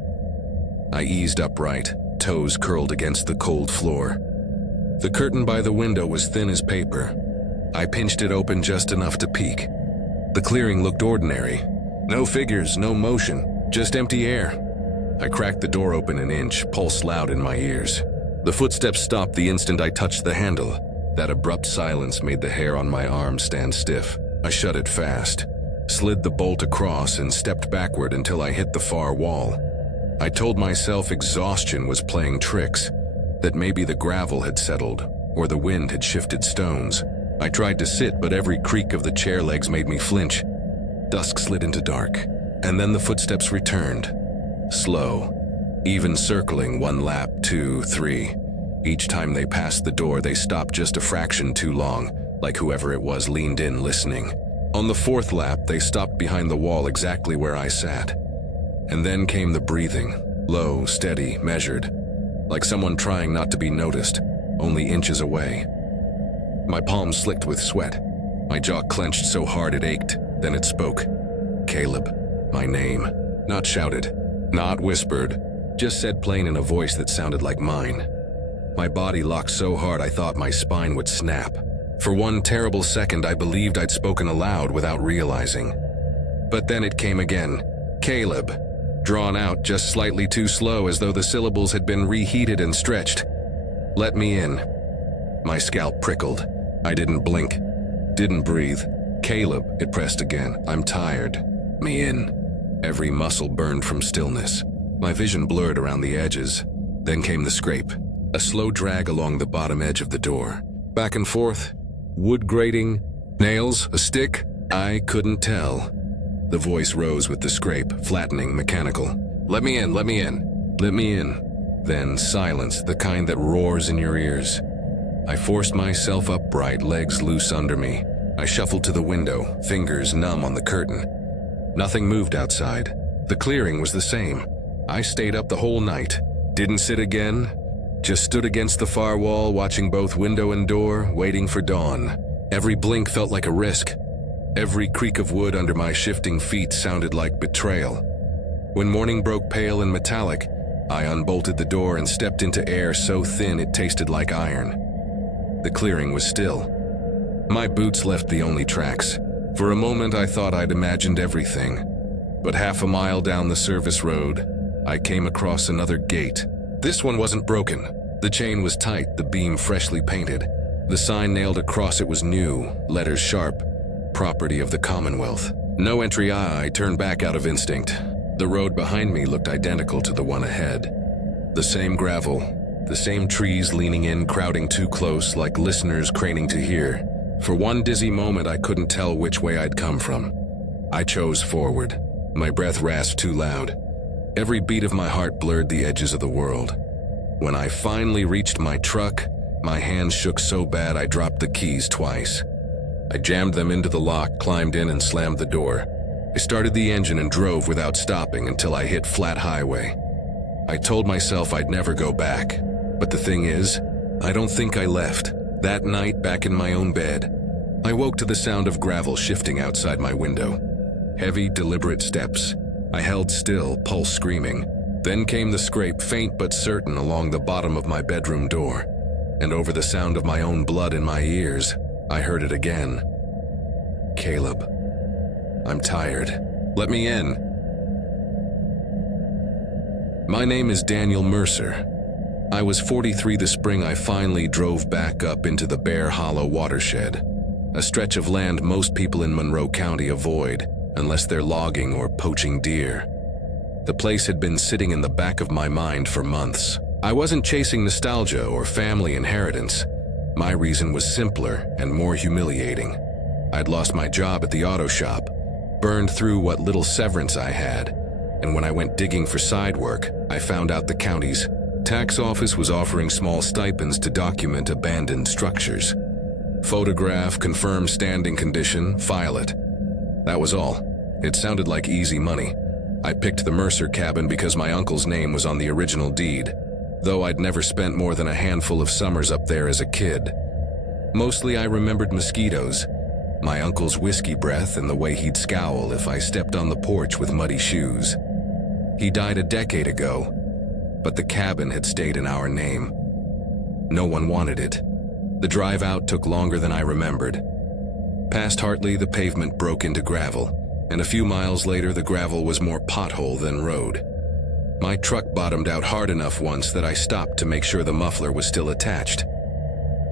I eased upright, toes curled against the cold floor. The curtain by the window was thin as paper. I pinched it open just enough to peek. The clearing looked ordinary. No figures, no motion, just empty air. I cracked the door open an inch, pulse loud in my ears. The footsteps stopped the instant I touched the handle. That abrupt silence made the hair on my arm stand stiff. I shut it fast, slid the bolt across, and stepped backward until I hit the far wall. I told myself exhaustion was playing tricks, that maybe the gravel had settled, or the wind had shifted stones. I tried to sit, but every creak of the chair legs made me flinch. Dusk slid into dark, and then the footsteps returned. Slow, even circling, 1 lap, 2, 3. Each time they passed the door, they stopped just a fraction too long, like whoever it was leaned in listening. On the 4th lap, they stopped behind the wall exactly where I sat. And then came the breathing, low, steady, measured, like someone trying not to be noticed, only inches away. My palms slicked with sweat. My jaw clenched so hard it ached. Then it spoke. Caleb, my name. Not shouted, not whispered, just said plain in a voice that sounded like mine. My body locked so hard I thought my spine would snap. For one terrible second I believed I'd spoken aloud without realizing. But then it came again. Caleb. Drawn out just slightly too slow, as though the syllables had been reheated and stretched. Let me in. My scalp prickled. I didn't blink. Didn't breathe. Caleb, it pressed again. I'm tired. Me in. Every muscle burned from stillness. My vision blurred around the edges. Then came the scrape. A slow drag along the bottom edge of the door. Back and forth. Wood grating. Nails. A stick. I couldn't tell. The voice rose with the scrape, flattening, mechanical. Let me in, let me in, let me in. Then silence, the kind that roars in your ears. I forced myself upright, legs loose under me. I shuffled to the window, fingers numb on the curtain. Nothing moved outside. The clearing was the same. I stayed up the whole night. Didn't sit again. Just stood against the far wall, watching both window and door, waiting for dawn. Every blink felt like a risk. Every creak of wood under my shifting feet sounded like betrayal. When morning broke pale and metallic, I unbolted the door and stepped into air so thin it tasted like iron. The clearing was still. My boots left the only tracks. For a moment I thought I'd imagined everything. But half a mile down the service road, I came across another gate. This one wasn't broken. The chain was tight, the beam freshly painted. The sign nailed across it was new, letters sharp, property of the Commonwealth. No entry. I turned back out of instinct. The road behind me looked identical to the one ahead. The same gravel, the same trees leaning in, crowding too close, like listeners craning to hear. For one dizzy moment, I couldn't tell which way I'd come from. I chose forward. My breath rasped too loud. Every beat of my heart blurred the edges of the world. When I finally reached my truck, my hands shook so bad I dropped the keys twice. I jammed them into the lock, climbed in, and slammed the door. I started the engine and drove without stopping until I hit flat highway. I told myself I'd never go back. But the thing is, I don't think I left. That night, back in my own bed, I woke to the sound of gravel shifting outside my window. Heavy, deliberate steps. I held still, pulse screaming. Then came the scrape, faint but certain, along the bottom of my bedroom door. And over the sound of my own blood in my ears, I heard it again. Caleb, I'm tired. Let me in. My name is Daniel Mercer. I was 43 the spring I finally drove back up into the Bear Hollow watershed, a stretch of land most people in Monroe County avoid unless they're logging or poaching deer. The place had been sitting in the back of my mind for months. I wasn't chasing nostalgia or family inheritance. My reason was simpler and more humiliating. I'd lost my job at the auto shop, burned through what little severance I had, and when I went digging for side work, I found out the county's tax office was offering small stipends to document abandoned structures. Photograph, confirm standing condition, file it. That was all. It sounded like easy money. I picked the Mercer cabin because my uncle's name was on the original deed, though I'd never spent more than a handful of summers up there as a kid. Mostly I remembered mosquitoes, my uncle's whiskey breath, and the way he'd scowl if I stepped on the porch with muddy shoes. He died a decade ago, but the cabin had stayed in our name. No one wanted it. The drive out took longer than I remembered. Past Hartley, the pavement broke into gravel, and a few miles later the gravel was more pothole than road. My truck bottomed out hard enough once that I stopped to make sure the muffler was still attached.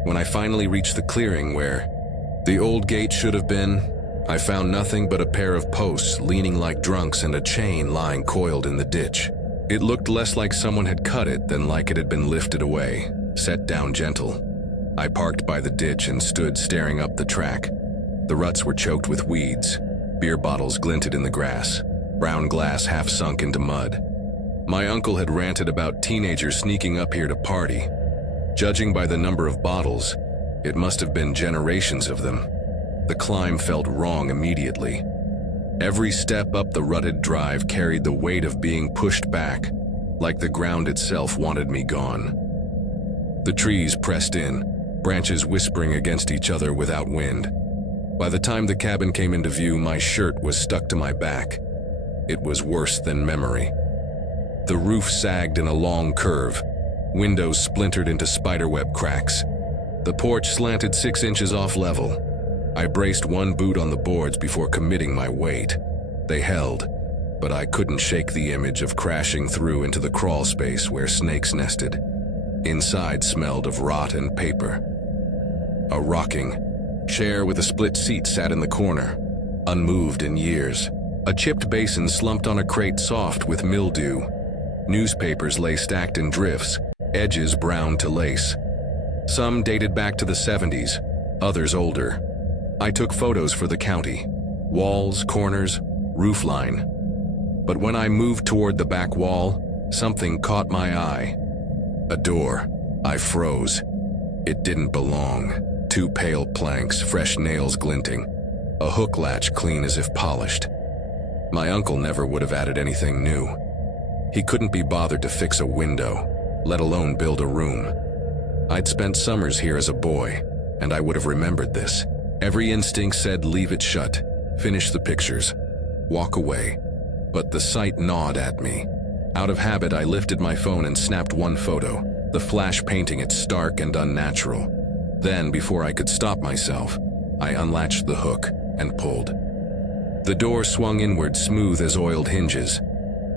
When I finally reached the clearing where the old gate should have been, I found nothing but a pair of posts leaning like drunks and a chain lying coiled in the ditch. It looked less like someone had cut it than like it had been lifted away, set down gentle. I parked by the ditch and stood staring up the track. The ruts were choked with weeds. Beer bottles glinted in the grass, brown glass half sunk into mud. My uncle had ranted about teenagers sneaking up here to party. Judging by the number of bottles, it must have been generations of them. The climb felt wrong immediately. Every step up the rutted drive carried the weight of being pushed back, like the ground itself wanted me gone. The trees pressed in, branches whispering against each other without wind. By the time the cabin came into view, my shirt was stuck to my back. It was worse than memory. The roof sagged in a long curve. Windows splintered into spiderweb cracks. The porch slanted 6 inches off level. I braced one boot on the boards before committing my weight. They held, but I couldn't shake the image of crashing through into the crawl space where snakes nested. Inside smelled of rot and paper. A rocking chair with a split seat sat in the corner, unmoved in years. A chipped basin slumped on a crate soft with mildew. Newspapers lay stacked in drifts, edges brown to lace. Some dated back to the 70s, others older. I took photos for the county. Walls, corners, roofline. But when I moved toward the back wall, something caught my eye. A door. I froze. It didn't belong. 2 pale planks, fresh nails glinting. A hook latch clean as if polished. My uncle never would have added anything new. He couldn't be bothered to fix a window, let alone build a room. I'd spent summers here as a boy, and I would have remembered this. Every instinct said leave it shut. finish the pictures, walk away. But the sight gnawed at me. Out of habit, I lifted my phone and snapped one photo, the flash painting it stark and unnatural. Then, before I could stop myself, I unlatched the hook and pulled. The door swung inward, smooth as oiled hinges.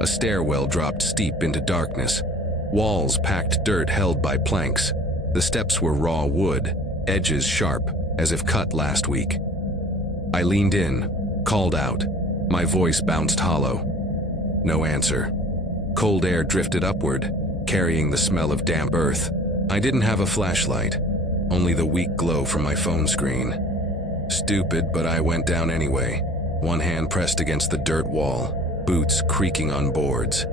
A stairwell dropped steep into darkness. Walls packed dirt held by planks. The steps were raw wood, edges sharp, as if cut last week. I leaned in, called out. My voice bounced hollow. No answer. Cold air drifted upward, carrying the smell of damp earth. I didn't have a flashlight, only the weak glow from my phone screen. Stupid, but I went down anyway, one hand pressed against the dirt wall, boots creaking on boards.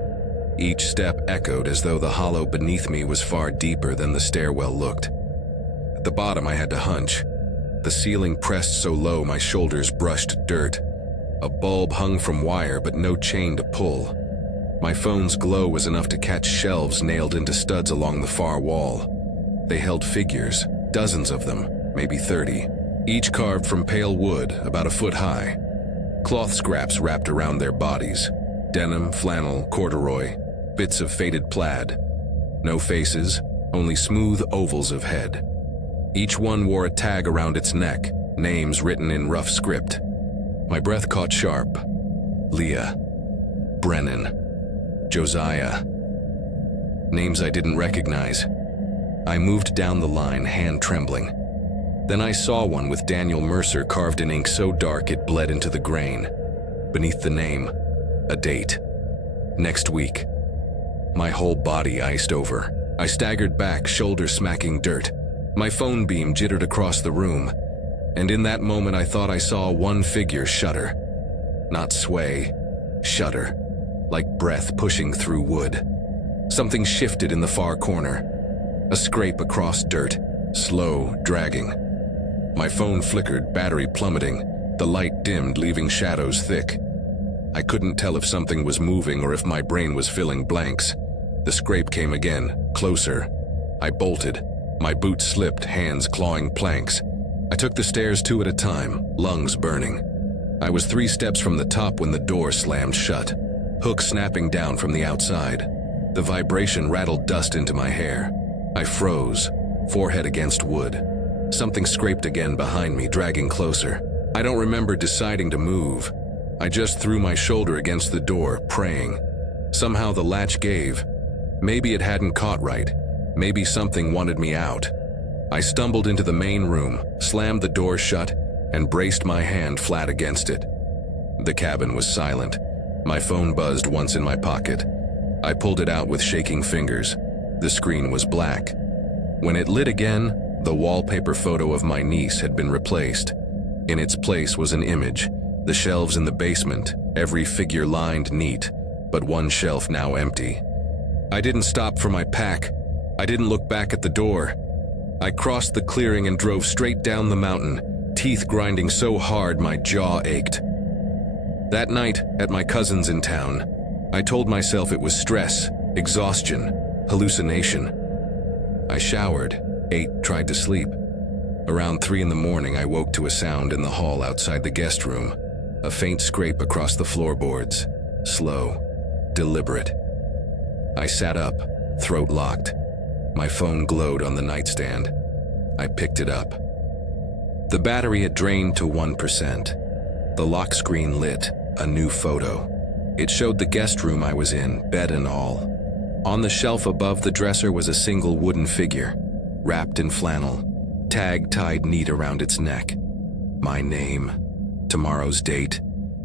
Each step echoed as though the hollow beneath me was far deeper than the stairwell looked. At the bottom, I had to hunch. The ceiling pressed so low my shoulders brushed dirt. A bulb hung from wire, but no chain to pull. My phone's glow was enough to catch shelves nailed into studs along the far wall. They held figures, dozens of them, maybe 30, each carved from pale wood about a foot high. Cloth scraps wrapped around their bodies. Denim, flannel, corduroy, bits of faded plaid. No faces, only smooth ovals of head. Each one wore a tag around its neck, names written in rough script. My breath caught sharp. Leah, Brennan, Josiah. Names I didn't recognize. I moved down the line, hand trembling. Then I saw one with Daniel Mercer carved in ink so dark it bled into the grain. Beneath the name, a date. Next week. My whole body iced over. I staggered back, shoulder smacking dirt. My phone beam jittered across the room. And in that moment I thought I saw one figure shudder. Not sway, shudder. Like breath pushing through wood. Something shifted in the far corner. A scrape across dirt, slow, dragging. My phone flickered, battery plummeting. The light dimmed, leaving shadows thick. I couldn't tell if something was moving or if my brain was filling blanks. The scrape came again, closer. I bolted. My boots slipped, hands clawing planks. I took the stairs 2 at a time, lungs burning. I was 3 steps from the top when the door slammed shut. Hook snapping down from the outside. The vibration rattled dust into my hair. I froze, forehead against wood. Something scraped again behind me, dragging closer. I don't remember deciding to move. I just threw my shoulder against the door, praying. Somehow the latch gave. Maybe it hadn't caught right. Maybe something wanted me out. I stumbled into the main room, slammed the door shut, and braced my hand flat against it. The cabin was silent. My phone buzzed once in my pocket. I pulled it out with shaking fingers. The screen was black. When it lit again, the wallpaper photo of my niece had been replaced. In its place was an image. The shelves in the basement, every figure lined neat, but one shelf now empty. I didn't stop for my pack. I didn't look back at the door. I crossed the clearing and drove straight down the mountain, teeth grinding so hard my jaw ached. That night, at my cousin's in town, I told myself it was stress, exhaustion, hallucination. I showered, ate, tried to sleep. Around 3 in the morning, I woke to a sound in the hall outside the guest room, a faint scrape across the floorboards, slow, deliberate. I sat up, throat locked. My phone glowed on the nightstand. I picked it up. The battery had drained to 1%. The lock screen lit, a new photo. It showed the guest room I was in, bed and all. On the shelf above the dresser was a single wooden figure, wrapped in flannel, tag tied neat around its neck. My name, tomorrow's date.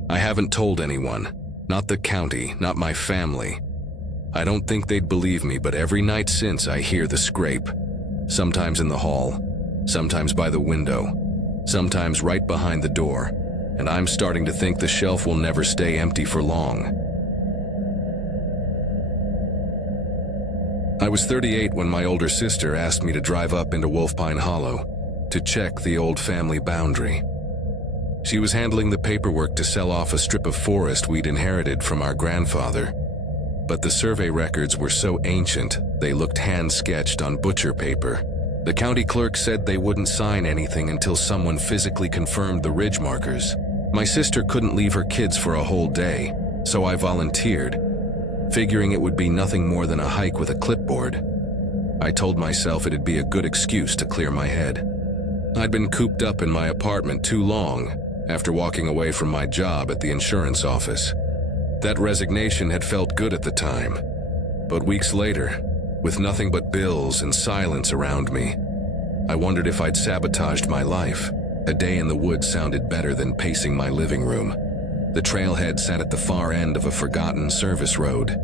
I haven't told anyone, not the county, not my family. I don't think they'd believe me, but every night since I hear the scrape. Sometimes in the hall, sometimes by the window, sometimes right behind the door. And I'm starting to think the shelf will never stay empty for long. I was 38 when my older sister asked me to drive up into Wolfpine Hollow to check the old family boundary. She was handling the paperwork to sell off a strip of forest we'd inherited from our grandfather. But the survey records were so ancient, they looked hand-sketched on butcher paper. The county clerk said they wouldn't sign anything until someone physically confirmed the ridge markers. My sister couldn't leave her kids for a whole day, so I volunteered, figuring it would be nothing more than a hike with a clipboard. I told myself it'd be a good excuse to clear my head. I'd been cooped up in my apartment too long after walking away from my job at the insurance office. That resignation had felt good at the time, but weeks later, with nothing but bills and silence around me, I wondered if I'd sabotaged my life. A day in the woods sounded better than pacing my living room. The trailhead sat at the far end of a forgotten service road.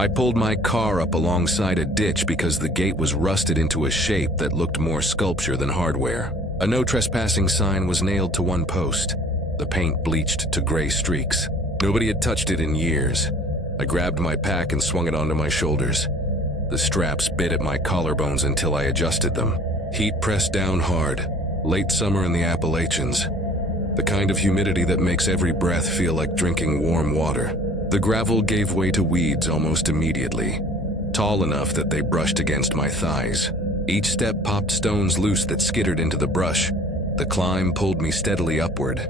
I pulled my car up alongside a ditch because the gate was rusted into a shape that looked more sculpture than hardware. A no trespassing sign was nailed to one post, the paint bleached to gray streaks. Nobody had touched it in years. I grabbed my pack and swung it onto my shoulders. The straps bit at my collarbones until I adjusted them. Heat pressed down hard. Late summer in the Appalachians. The kind of humidity that makes every breath feel like drinking warm water. The gravel gave way to weeds almost immediately, tall enough that they brushed against my thighs. Each step popped stones loose that skittered into the brush. The climb pulled me steadily upward.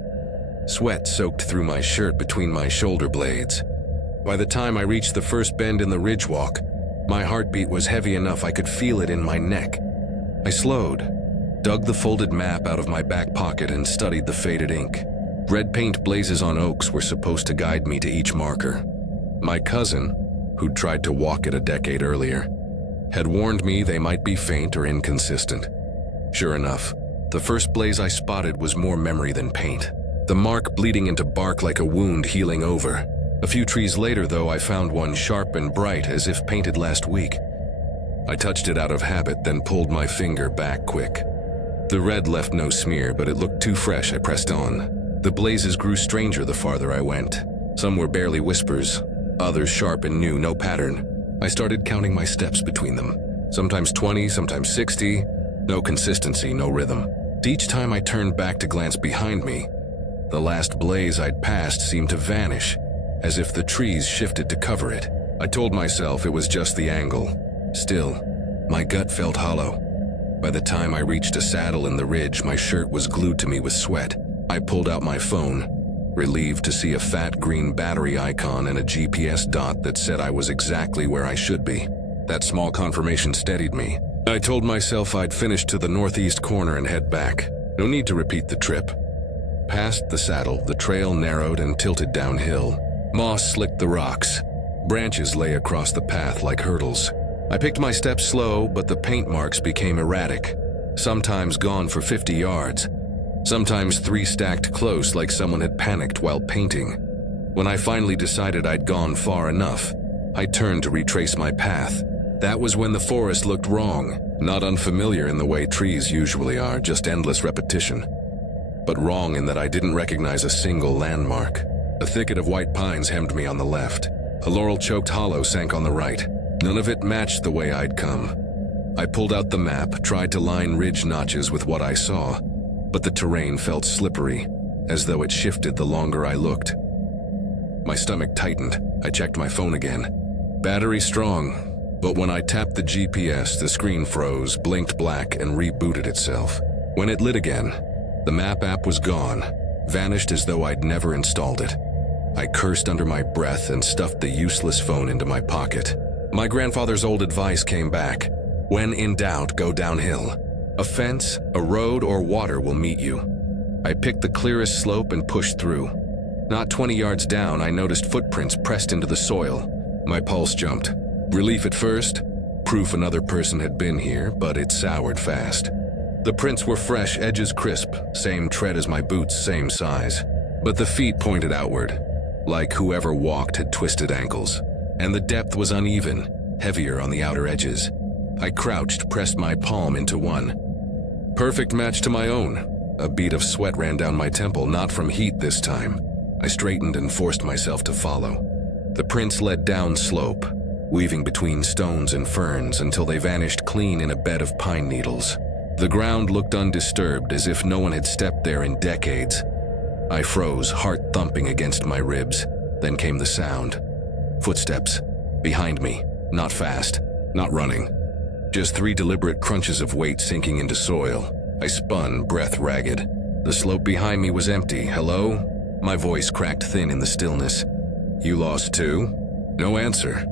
Sweat soaked through my shirt between my shoulder blades. By the time I reached the first bend in the ridge walk, my heartbeat was heavy enough I could feel it in my neck. I slowed, dug the folded map out of my back pocket and studied the faded ink. Red paint blazes on oaks were supposed to guide me to each marker. My cousin, who'd tried to walk it a decade earlier, had warned me they might be faint or inconsistent. Sure enough, the first blaze I spotted was more memory than paint. The mark bleeding into bark like a wound healing over. A few trees later, though, I found one sharp and bright as if painted last week. I touched it out of habit, then pulled my finger back quick. The red left no smear, but it looked too fresh. I pressed on. The blazes grew stranger the farther I went. Some were barely whispers, others sharp and new, no pattern. I started counting my steps between them. Sometimes 20, sometimes 60. No consistency, no rhythm. Each time I turned back to glance behind me, the last blaze I'd passed seemed to vanish, as if the trees shifted to cover it. I told myself it was just the angle. Still, my gut felt hollow. By the time I reached a saddle in the ridge, my shirt was glued to me with sweat. I pulled out my phone, relieved to see a fat green battery icon and a GPS dot that said I was exactly where I should be. That small confirmation steadied me. I told myself I'd finish to the northeast corner and head back. No need to repeat the trip. Past the saddle, the trail narrowed and tilted downhill. Moss slicked the rocks. Branches lay across the path like hurdles. I picked my steps slow, but the paint marks became erratic. Sometimes gone for 50 yards. Sometimes 3 stacked close like someone had panicked while painting. When I finally decided I'd gone far enough, I turned to retrace my path. That was when the forest looked wrong, not unfamiliar in the way trees usually are, just endless repetition. But wrong in that I didn't recognize a single landmark. A thicket of white pines hemmed me on the left. A laurel-choked hollow sank on the right. None of it matched the way I'd come. I pulled out the map, tried to line ridge notches with what I saw, but the terrain felt slippery, as though it shifted the longer I looked. My stomach tightened. I checked my phone again. Battery strong, but when I tapped the GPS, the screen froze, blinked black, and rebooted itself. When it lit again, the map app was gone, vanished as though I'd never installed it. I cursed under my breath and stuffed the useless phone into my pocket. My grandfather's old advice came back. When in doubt, go downhill. A fence, a road, or water will meet you. I picked the clearest slope and pushed through. Not 20 yards down, I noticed footprints pressed into the soil. My pulse jumped. Relief at first, proof another person had been here, but it soured fast. The prints were fresh, edges crisp, same tread as my boots, same size. But the feet pointed outward, like whoever walked had twisted ankles. And the depth was uneven, heavier on the outer edges. I crouched, pressed my palm into one. Perfect match to my own. A bead of sweat ran down my temple, not from heat this time. I straightened and forced myself to follow. The prints led down slope, weaving between stones and ferns until they vanished clean in a bed of pine needles. The ground looked undisturbed, as if no one had stepped there in decades. I froze, heart thumping against my ribs. Then came the sound. Footsteps. Behind me. Not fast. Not running. Just 3 deliberate crunches of weight sinking into soil. I spun, breath ragged. The slope behind me was empty. Hello? My voice cracked thin in the stillness. "You lost too?" No answer.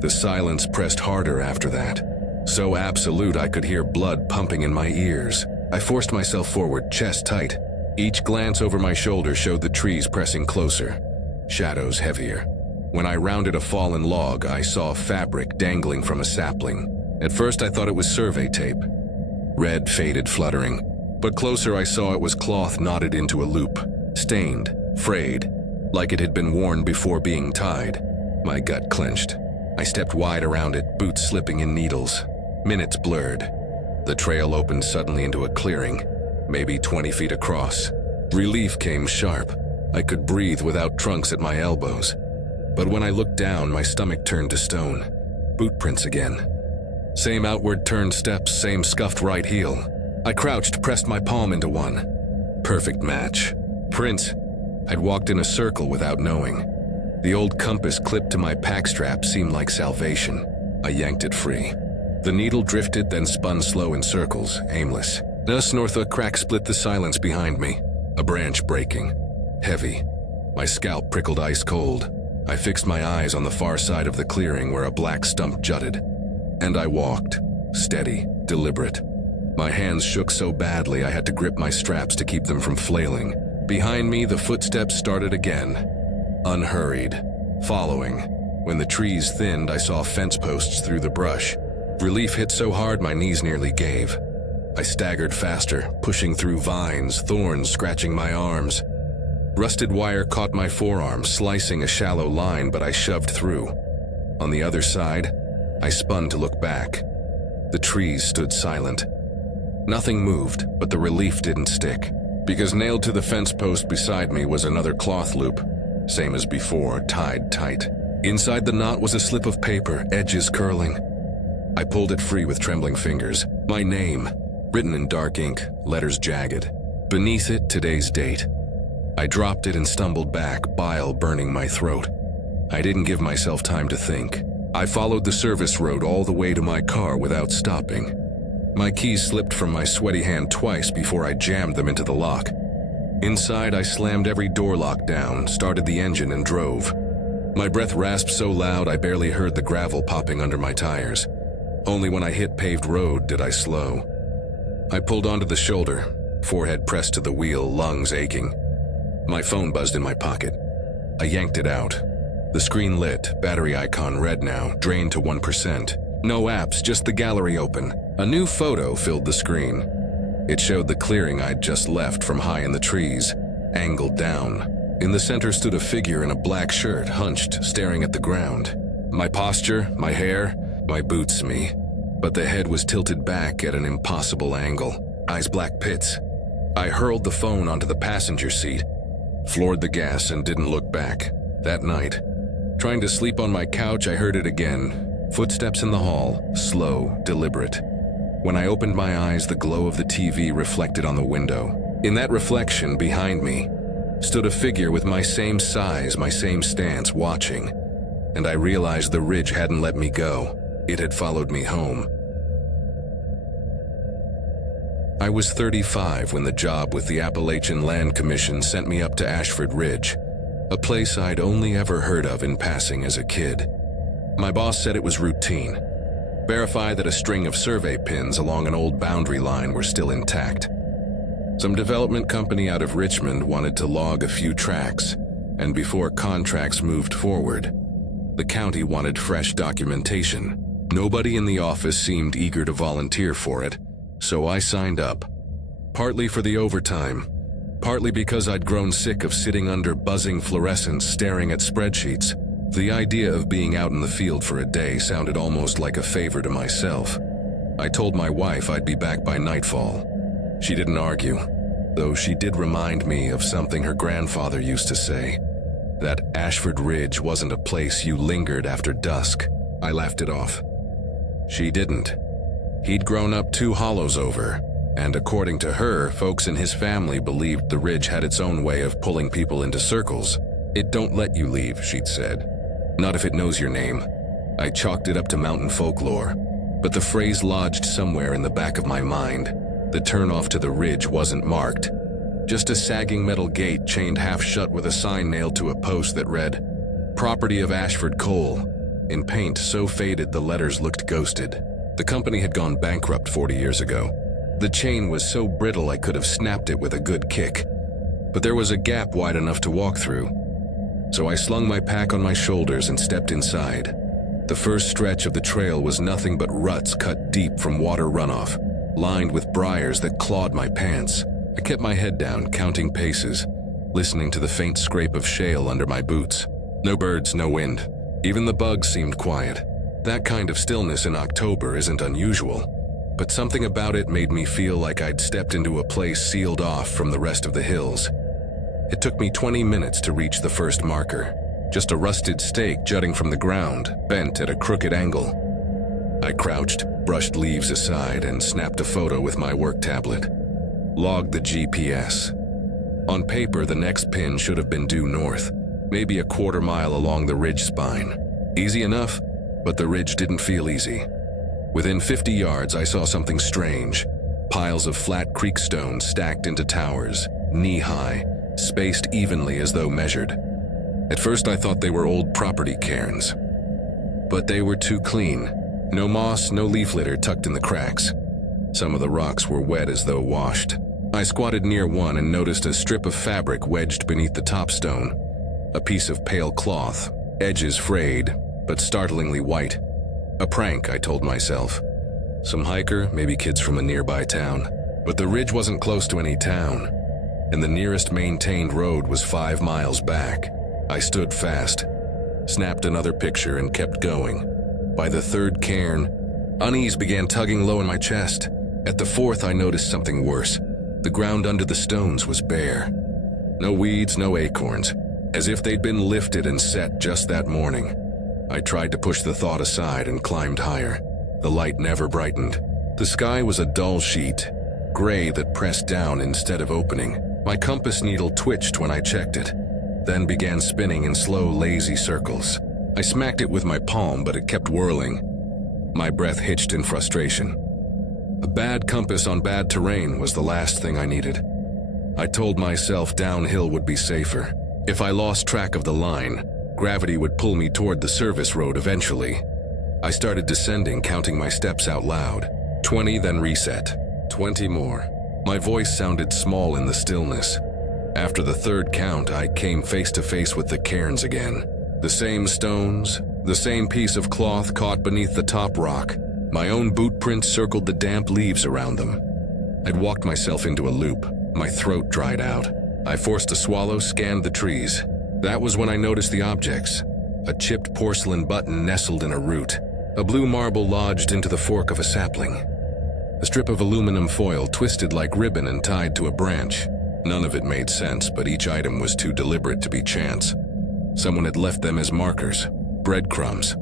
The silence pressed harder after that, so absolute I could hear blood pumping in my ears. I forced myself forward, chest tight. Each glance over my shoulder showed the trees pressing closer, shadows heavier. When I rounded a fallen log, I saw fabric dangling from a sapling. At first I thought it was survey tape. Red faded fluttering, but closer I saw it was cloth knotted into a loop, stained, frayed, like it had been worn before being tied. My gut clenched. I stepped wide around it, boots slipping in needles. Minutes blurred. The trail opened suddenly into a clearing, maybe 20 feet across. Relief came sharp. I could breathe without trunks at my elbows. But when I looked down, my stomach turned to stone. Boot prints again. Same outward turned steps, same scuffed right heel. I crouched, pressed my palm into one. Perfect match. Prints. I'd walked in a circle without knowing. The old compass clipped to my pack strap seemed like salvation. I yanked it free. The needle drifted, then spun slow in circles, aimless. North, a crack split the silence behind me. A branch breaking. Heavy. My scalp prickled ice cold. I fixed my eyes on the far side of the clearing where a black stump jutted. And I walked. Steady, deliberate. My hands shook so badly I had to grip my straps to keep them from flailing. Behind me, the footsteps started again. Unhurried. Following. When the trees thinned, I saw fence posts through the brush. Relief hit so hard my knees nearly gave. I staggered faster, pushing through vines, thorns scratching my arms. Rusted wire caught my forearm, slicing a shallow line, but I shoved through. On the other side, I spun to look back. The trees stood silent. Nothing moved, but the relief didn't stick, because nailed to the fence post beside me was another cloth loop, same as before, tied tight. Inside the knot was a slip of paper, edges curling. I pulled it free with trembling fingers. My name, written in dark ink, letters jagged. Beneath it, today's date. I dropped it and stumbled back, bile burning my throat. I didn't give myself time to think. I followed the service road all the way to my car without stopping. My keys slipped from my sweaty hand twice before I jammed them into the lock. Inside, I slammed every door lock down, started the engine and drove. My breath rasped so loud I barely heard the gravel popping under my tires. Only when I hit paved road did I slow. I pulled onto the shoulder, forehead pressed to the wheel, lungs aching. My phone buzzed in my pocket. I yanked it out. The screen lit, battery icon red now, drained to 1%. No apps, just the gallery open. A new photo filled the screen. It showed the clearing I'd just left from high in the trees, angled down. In the center stood a figure in a black shirt, hunched, staring at the ground. My posture, my hair, my boots, me. But the head was tilted back at an impossible angle, eyes black pits. I hurled the phone onto the passenger seat, floored the gas and didn't look back. That night, trying to sleep on my couch, I heard it again. Footsteps in the hall, slow, deliberate. When I opened my eyes, the glow of the TV reflected on the window. In that reflection, behind me, stood a figure with my same size, my same stance, watching. And I realized the ridge hadn't let me go. It had followed me home. I was 35 when the job with the Appalachian Land Commission sent me up to Ashford Ridge, a place I'd only ever heard of in passing as a kid. My boss said it was routine. Verify that a string of survey pins along an old boundary line were still intact. Some development company out of Richmond wanted to log a few tracks, and before contracts moved forward, the county wanted fresh documentation. Nobody in the office seemed eager to volunteer for it, so I signed up. Partly for the overtime, partly because I'd grown sick of sitting under buzzing fluorescents staring at spreadsheets. The idea of being out in the field for a day sounded almost like a favor to myself. I told my wife I'd be back by nightfall. She didn't argue, though she did remind me of something her grandfather used to say, that Ashford Ridge wasn't a place you lingered after dusk. I laughed it off. She didn't. He'd grown up 2 hollows over, and according to her, folks in his family believed the ridge had its own way of pulling people into circles. It don't let you leave, she'd said. Not if it knows your name. I chalked it up to mountain folklore, but the phrase lodged somewhere in the back of my mind. The turnoff to the ridge wasn't marked. just a sagging metal gate chained half shut with a sign nailed to a post that read, "Property of Ashford Coal," in paint so faded the letters looked ghosted. The company had gone bankrupt 40 years ago. The chain was so brittle I could have snapped it with a good kick, but there was a gap wide enough to walk through. So I slung my pack on my shoulders and stepped inside. The first stretch of the trail was nothing but ruts cut deep from water runoff, lined with briars that clawed my pants. I kept my head down, counting paces, listening to the faint scrape of shale under my boots. No birds, no wind. Even the bugs seemed quiet. That kind of stillness in October isn't unusual, but something about it made me feel like I'd stepped into a place sealed off from the rest of the hills. It took me 20 minutes to reach the first marker, just a rusted stake jutting from the ground, bent at a crooked angle. I crouched, brushed leaves aside, and snapped a photo with my work tablet. Logged the GPS. On paper, the next pin should have been due north, maybe a quarter mile along the ridge spine. Easy enough, but the ridge didn't feel easy. Within 50 yards, I saw something strange. Piles of flat creek stones stacked into towers, knee-high, spaced evenly as though measured. At first, I thought they were old property cairns. But they were too clean. No moss, no leaf litter tucked in the cracks. Some of the rocks were wet as though washed. I squatted near one and noticed a strip of fabric wedged beneath the top stone. A piece of pale cloth, edges frayed, but startlingly white. A prank, I told myself. Some hiker, maybe kids from a nearby town. But the ridge wasn't close to any town, and the nearest maintained road was 5 miles back. I stood fast, snapped another picture, and kept going. By the third cairn, unease began tugging low in my chest. At the fourth, I noticed something worse. The ground under the stones was bare. No weeds, no acorns, as if they'd been lifted and set just that morning. I tried to push the thought aside and climbed higher. The light never brightened. The sky was a dull sheet, gray that pressed down instead of opening. My compass needle twitched when I checked it, then began spinning in slow, lazy circles. I smacked it with my palm, but it kept whirling. My breath hitched in frustration. A bad compass on bad terrain was the last thing I needed. I told myself downhill would be safer. If I lost track of the line, gravity would pull me toward the service road eventually. I started descending, counting my steps out loud. 20, then reset. 20 more. My voice sounded small in the stillness. After the third count, I came face to face with the cairns again. The same stones, the same piece of cloth caught beneath the top rock. My own boot prints circled the damp leaves around them. I'd walked myself into a loop. My throat dried out. I forced a swallow, scanned the trees. That was when I noticed the objects. A chipped porcelain button nestled in a root. A blue marble lodged into the fork of a sapling. A strip of aluminum foil twisted like ribbon and tied to a branch. None of it made sense, but each item was too deliberate to be chance. Someone had left them as markers, breadcrumbs.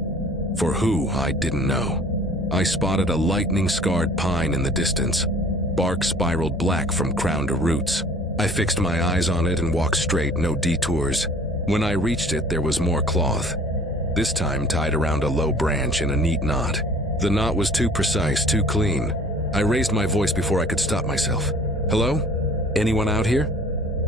For who, I didn't know. I spotted a lightning-scarred pine in the distance. Bark spiraled black from crown to roots. I fixed my eyes on it and walked straight, no detours. When I reached it, there was more cloth, this time tied around a low branch in a neat knot. The knot was too precise, too clean. I raised my voice before I could stop myself. Hello? Anyone out here?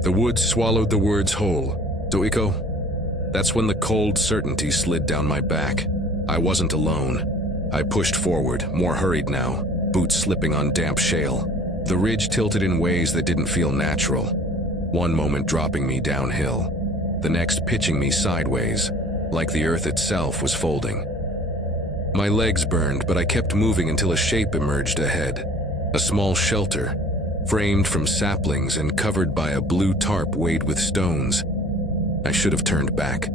The woods swallowed the words whole. Doiko? That's when the cold certainty slid down my back. I wasn't alone. I pushed forward, more hurried now, boots slipping on damp shale. The ridge tilted in ways that didn't feel natural. One moment dropping me downhill, the next pitching me sideways, like the earth itself was folding. My legs burned, but I kept moving until a shape emerged ahead. A small shelter, framed from saplings and covered by a blue tarp weighted with stones. I should have turned back.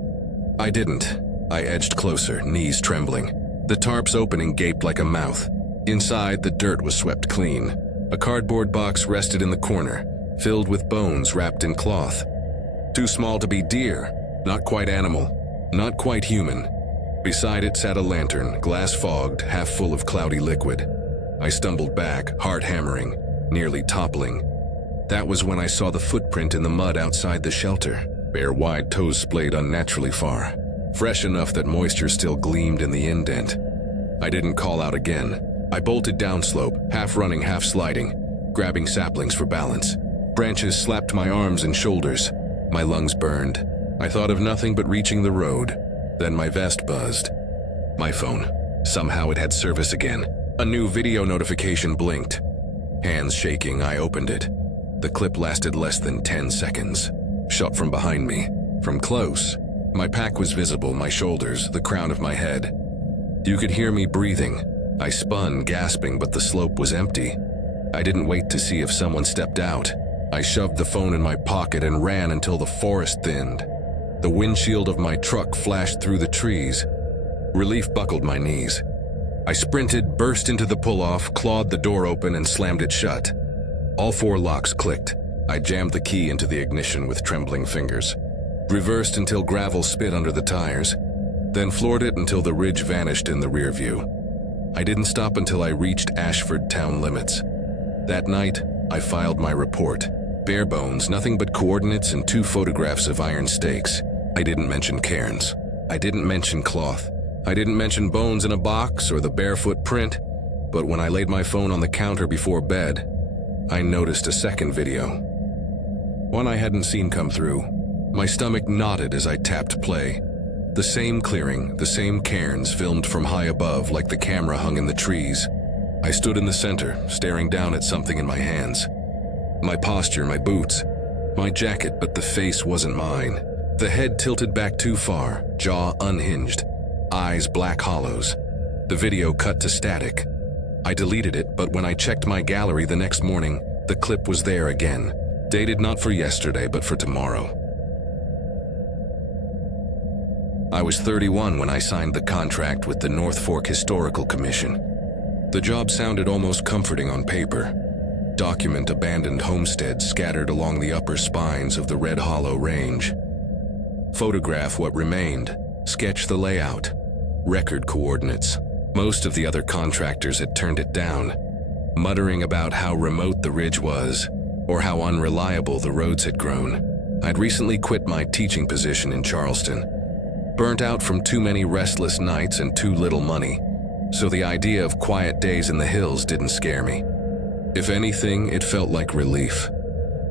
I didn't. I edged closer, knees trembling. The tarp's opening gaped like a mouth. Inside, the dirt was swept clean. A cardboard box rested in the corner, filled with bones wrapped in cloth. Too small to be deer, not quite animal, not quite human. Beside it sat a lantern, glass fogged, half full of cloudy liquid. I stumbled back, heart hammering, nearly toppling. That was when I saw the footprint in the mud outside the shelter, bare wide toes splayed unnaturally far, fresh enough that moisture still gleamed in the indent. I didn't call out again. I bolted downslope, half running, half sliding, grabbing saplings for balance. Branches slapped my arms and shoulders. My lungs burned. I thought of nothing but reaching the road. Then my vest buzzed. My phone. Somehow it had service again. A new video notification blinked. Hands shaking, I opened it. The clip lasted less than 10 seconds. Shot from behind me. From close. My pack was visible, my shoulders, the crown of my head. You could hear me breathing. I spun, gasping, but the slope was empty. I didn't wait to see if someone stepped out. I shoved the phone in my pocket and ran until the forest thinned. The windshield of my truck flashed through the trees. Relief buckled my knees. I sprinted, burst into the pull-off, clawed the door open and slammed it shut. All 4 locks clicked. I jammed the key into the ignition with trembling fingers. Reversed until gravel spit under the tires. Then floored it until the ridge vanished in the rear view. I didn't stop until I reached Ashford town limits. That night, I filed my report. Bare bones, nothing but coordinates and 2 photographs of iron stakes. I didn't mention cairns. I didn't mention cloth. I didn't mention bones in a box or the barefoot print. But when I laid my phone on the counter before bed, I noticed a second video. One I hadn't seen come through. My stomach knotted as I tapped play. The same clearing, the same cairns filmed from high above like the camera hung in the trees. I stood in the center, staring down at something in my hands. My posture, my boots, my jacket, but the face wasn't mine. The head tilted back too far, jaw unhinged, eyes black hollows. The video cut to static. I deleted it, but when I checked my gallery the next morning, the clip was there again. Dated not for yesterday, but for tomorrow. I was 31 when I signed the contract with the North Fork Historical Commission. The job sounded almost comforting on paper. Document abandoned homesteads scattered along the upper spines of the Red Hollow Range. Photograph what remained. Sketch the layout. Record coordinates. Most of the other contractors had turned it down, muttering about how remote the ridge was, or how unreliable the roads had grown. I'd recently quit my teaching position in Charleston. Burnt out from too many restless nights and too little money, so the idea of quiet days in the hills didn't scare me. If anything, it felt like relief.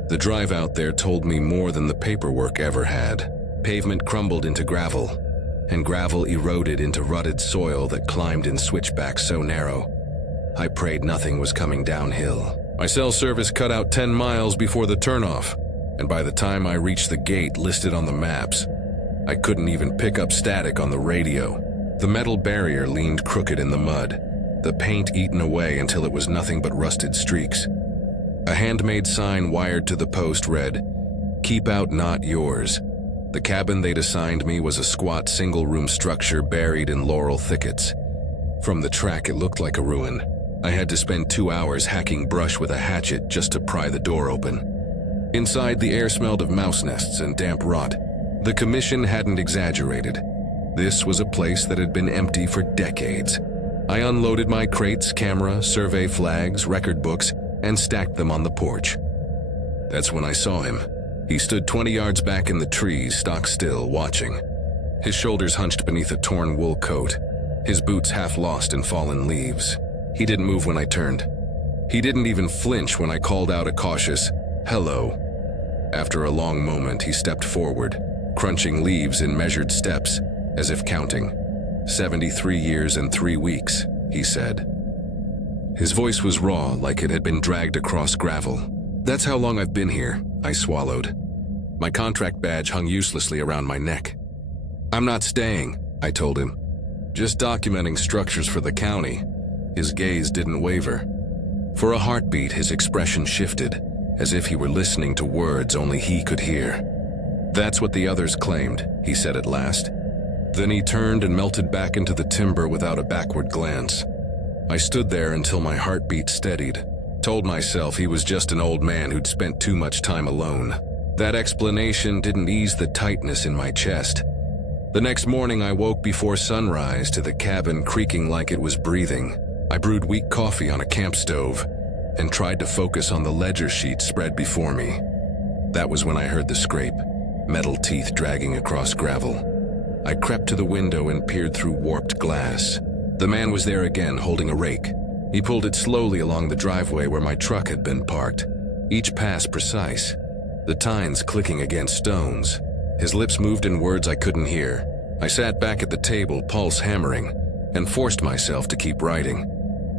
The drive out there told me more than the paperwork ever had. Pavement crumbled into gravel, and gravel eroded into rutted soil that climbed in switchbacks so narrow, I prayed nothing was coming downhill. My cell service cut out 10 miles before the turnoff, and by the time I reached the gate listed on the maps, I couldn't even pick up static on the radio. The metal barrier leaned crooked in the mud, the paint eaten away until it was nothing but rusted streaks. A handmade sign wired to the post read, "Keep out, not yours." The cabin they'd assigned me was a squat single-room structure buried in laurel thickets. From the track, it looked like a ruin. I had to spend 2 hours hacking brush with a hatchet just to pry the door open. Inside, the air smelled of mouse nests and damp rot. The commission hadn't exaggerated. This was a place that had been empty for decades. I unloaded my crates, camera, survey flags, record books, and stacked them on the porch. That's when I saw him. He stood 20 yards back in the trees, stock still, watching. His shoulders hunched beneath a torn wool coat, his boots half lost in fallen leaves. He didn't move when I turned. He didn't even flinch when I called out a cautious, "Hello." After a long moment, he stepped forward, crunching leaves in measured steps, as if counting. 73 years and 3 weeks, he said. His voice was raw, like it had been dragged across gravel. "That's how long I've been here," I swallowed. My contract badge hung uselessly around my neck. "I'm not staying," I told him. "Just documenting structures for the county." His gaze didn't waver. For a heartbeat, his expression shifted, as if he were listening to words only he could hear. "That's what the others claimed," he said at last. Then he turned and melted back into the timber without a backward glance. I stood there until my heartbeat steadied, told myself he was just an old man who'd spent too much time alone. That explanation didn't ease the tightness in my chest. The next morning I woke before sunrise to the cabin creaking like it was breathing. I brewed weak coffee on a camp stove and tried to focus on the ledger sheet spread before me. That was when I heard the scrape, metal teeth dragging across gravel. I crept to the window and peered through warped glass. The man was there again, holding a rake. He pulled it slowly along the driveway where my truck had been parked. each pass precise, the tines clicking against stones. His lips moved in words I couldn't hear. I sat back at the table, pulse hammering, and forced myself to keep writing,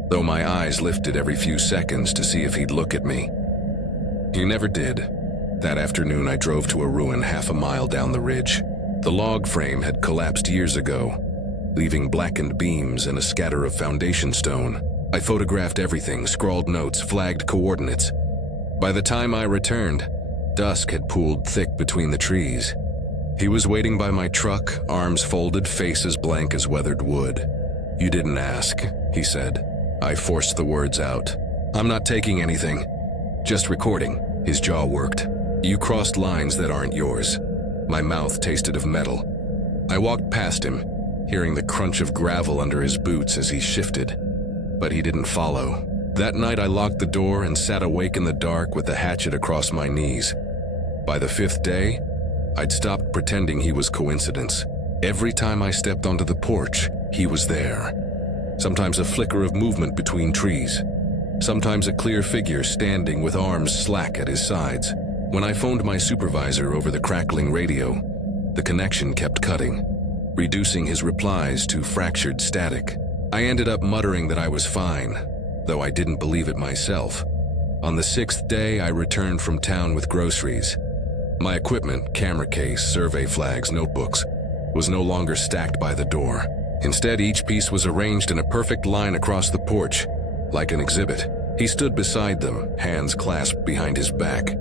though my eyes lifted every few seconds to see if he'd look at me. He never did. That afternoon I drove to a ruin half a mile down the ridge. The log frame had collapsed years ago, leaving blackened beams and a scatter of foundation stone. I photographed everything, scrawled notes, flagged coordinates. By the time I returned, dusk had pooled thick between the trees. He was waiting by my truck, arms folded, face as blank as weathered wood. "You didn't ask," he said. I forced the words out. "I'm not taking anything. Just recording." His jaw worked. "You crossed lines that aren't yours." My mouth tasted of metal. I walked past him, hearing the crunch of gravel under his boots as he shifted. But he didn't follow. That night I locked the door and sat awake in the dark with the hatchet across my knees. By the 5th day, I'd stopped pretending he was coincidence. Every time I stepped onto the porch, he was there. Sometimes a flicker of movement between trees. Sometimes a clear figure standing with arms slack at his sides. When I phoned my supervisor over the crackling radio, the connection kept cutting, reducing his replies to fractured static. I ended up muttering that I was fine, though I didn't believe it myself. On the 6th day, I returned from town with groceries. My equipment, camera case, survey flags, notebooks, was no longer stacked by the door. Instead, each piece was arranged in a perfect line across the porch, like an exhibit. He stood beside them, hands clasped behind his back.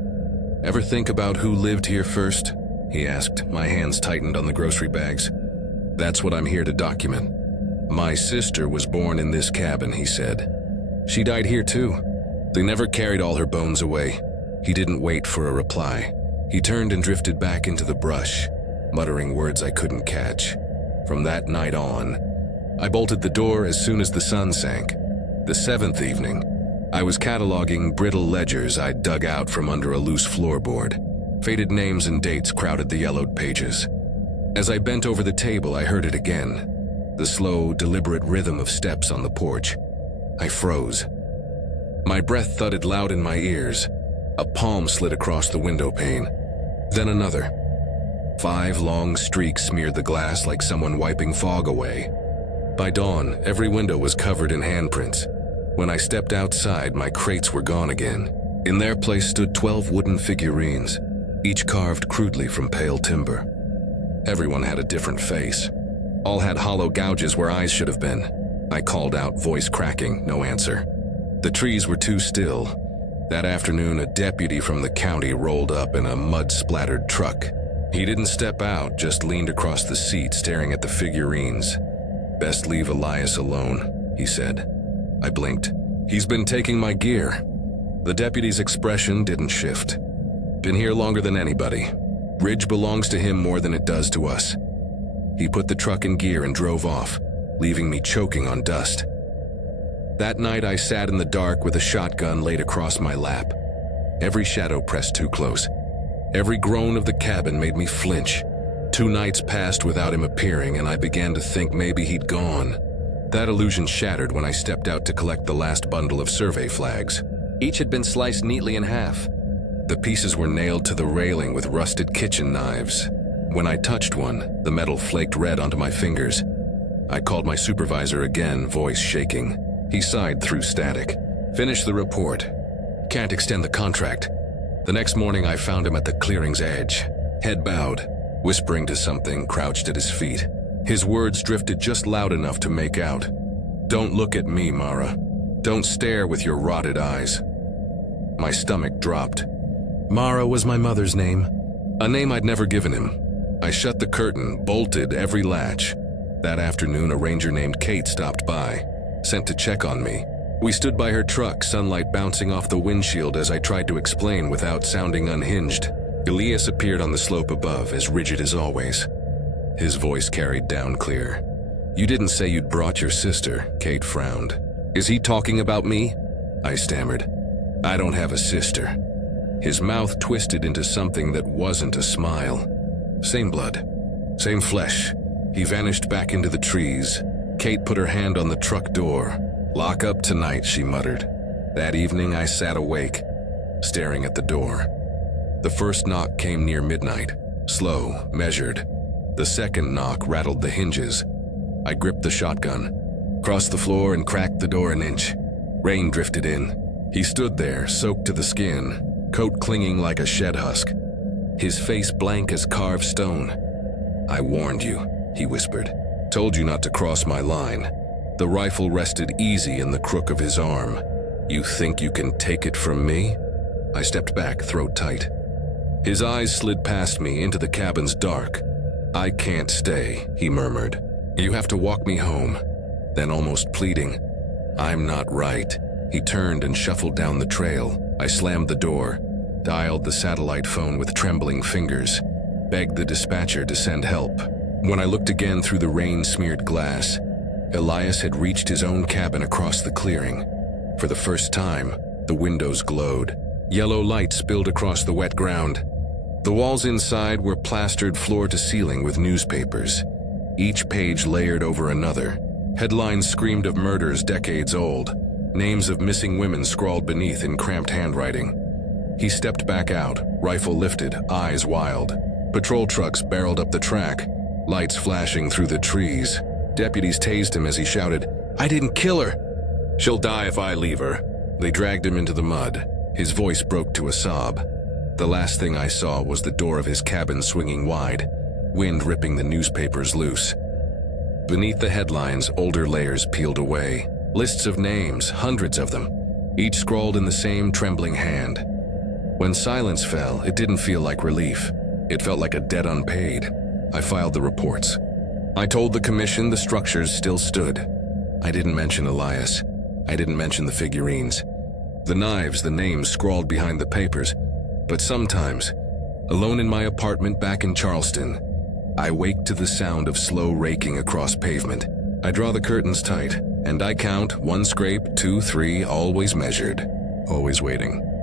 "Ever think about who lived here first?" he asked. My hands tightened on the grocery bags. "That's what I'm here to document." "My sister was born in this cabin," he said. "She died here too. They never carried all her bones away." He didn't wait for a reply. He turned and drifted back into the brush, muttering words I couldn't catch. From that night on, I bolted the door as soon as the sun sank. The 7th evening, I was cataloging brittle ledgers I'd dug out from under a loose floorboard. Faded names and dates crowded the yellowed pages. As I bent over the table, I heard it again, the slow, deliberate rhythm of steps on the porch. I froze. My breath thudded loud in my ears. A palm slid across the window pane. Then another. 5 long streaks smeared the glass like someone wiping fog away. By dawn, every window was covered in handprints. When I stepped outside, my crates were gone again. In their place stood 12 wooden figurines, each carved crudely from pale timber. Everyone had a different face. All had hollow gouges where eyes should have been. I called out, voice cracking, no answer. The trees were too still. That afternoon, a deputy from the county rolled up in a mud-splattered truck. He didn't step out, just leaned across the seat, staring at the figurines. "Best leave Elias alone," he said. I blinked. "He's been taking my gear." The deputy's expression didn't shift. "Been here longer than anybody. Ridge belongs to him more than it does to us." He put the truck in gear and drove off, leaving me choking on dust. That night I sat in the dark with a shotgun laid across my lap. Every shadow pressed too close. Every groan of the cabin made me flinch. 2 nights passed without him appearing, and I began to think maybe he'd gone. That illusion shattered when I stepped out to collect the last bundle of survey flags. Each had been sliced neatly in half. The pieces were nailed to the railing with rusted kitchen knives. When I touched one, the metal flaked red onto my fingers. I called my supervisor again, voice shaking. He sighed through static. "Finish the report. Can't extend the contract." The next morning I found him at the clearing's edge, head bowed, whispering to something crouched at his feet. His words drifted just loud enough to make out. "Don't look at me, Mara. Don't stare with your rotted eyes." My stomach dropped. Mara was my mother's name, a name I'd never given him. I shut the curtain, bolted every latch. That afternoon, a ranger named Kate stopped by, sent to check on me. We stood by her truck, sunlight bouncing off the windshield as I tried to explain without sounding unhinged. Elias appeared on the slope above, as rigid as always. His voice carried down clear. "You didn't say you'd brought your sister," Kate frowned. "Is he talking about me?" I stammered. "I don't have a sister." His mouth twisted into something that wasn't a smile. "Same blood, same flesh." He vanished back into the trees. Kate put her hand on the truck door. "Lock up tonight," she muttered. That evening I sat awake, staring at the door. The first knock came near midnight, slow, measured. The second knock rattled the hinges. I gripped the shotgun, crossed the floor and cracked the door an inch. Rain drifted in. He stood there, soaked to the skin, coat clinging like a shed husk, his face blank as carved stone. "I warned you," he whispered. "Told you not to cross my line." The rifle rested easy in the crook of his arm. "You think you can take it from me?" I stepped back, throat tight. His eyes slid past me into the cabin's dark. "I can't stay," he murmured. "You have to walk me home." Then, almost pleading, "I'm not right." He turned and shuffled down the trail. I slammed the door, dialed the satellite phone with trembling fingers, begged the dispatcher to send help. When I looked again through the rain-smeared glass, Elias had reached his own cabin across the clearing. For the first time, the windows glowed. Yellow light spilled across the wet ground. The walls inside were plastered floor to ceiling with newspapers, each page layered over another. Headlines screamed of murders decades old, names of missing women scrawled beneath in cramped handwriting. He stepped back out, rifle lifted, eyes wild. Patrol trucks barreled up the track, lights flashing through the trees. Deputies tased him as he shouted, "I didn't kill her! She'll die if I leave her." They dragged him into the mud. His voice broke to a sob. The last thing I saw was the door of his cabin swinging wide, wind ripping the newspapers loose. Beneath the headlines, older layers peeled away. Lists of names, hundreds of them, each scrawled in the same trembling hand. When silence fell, it didn't feel like relief. It felt like a debt unpaid. I filed the reports. I told the commission the structures still stood. I didn't mention Elias. I didn't mention the figurines, the knives, the names scrawled behind the papers. But sometimes, alone in my apartment back in Charleston, I wake to the sound of slow raking across pavement. I draw the curtains tight, and I count 1 scrape, 2, 3, always measured, always waiting.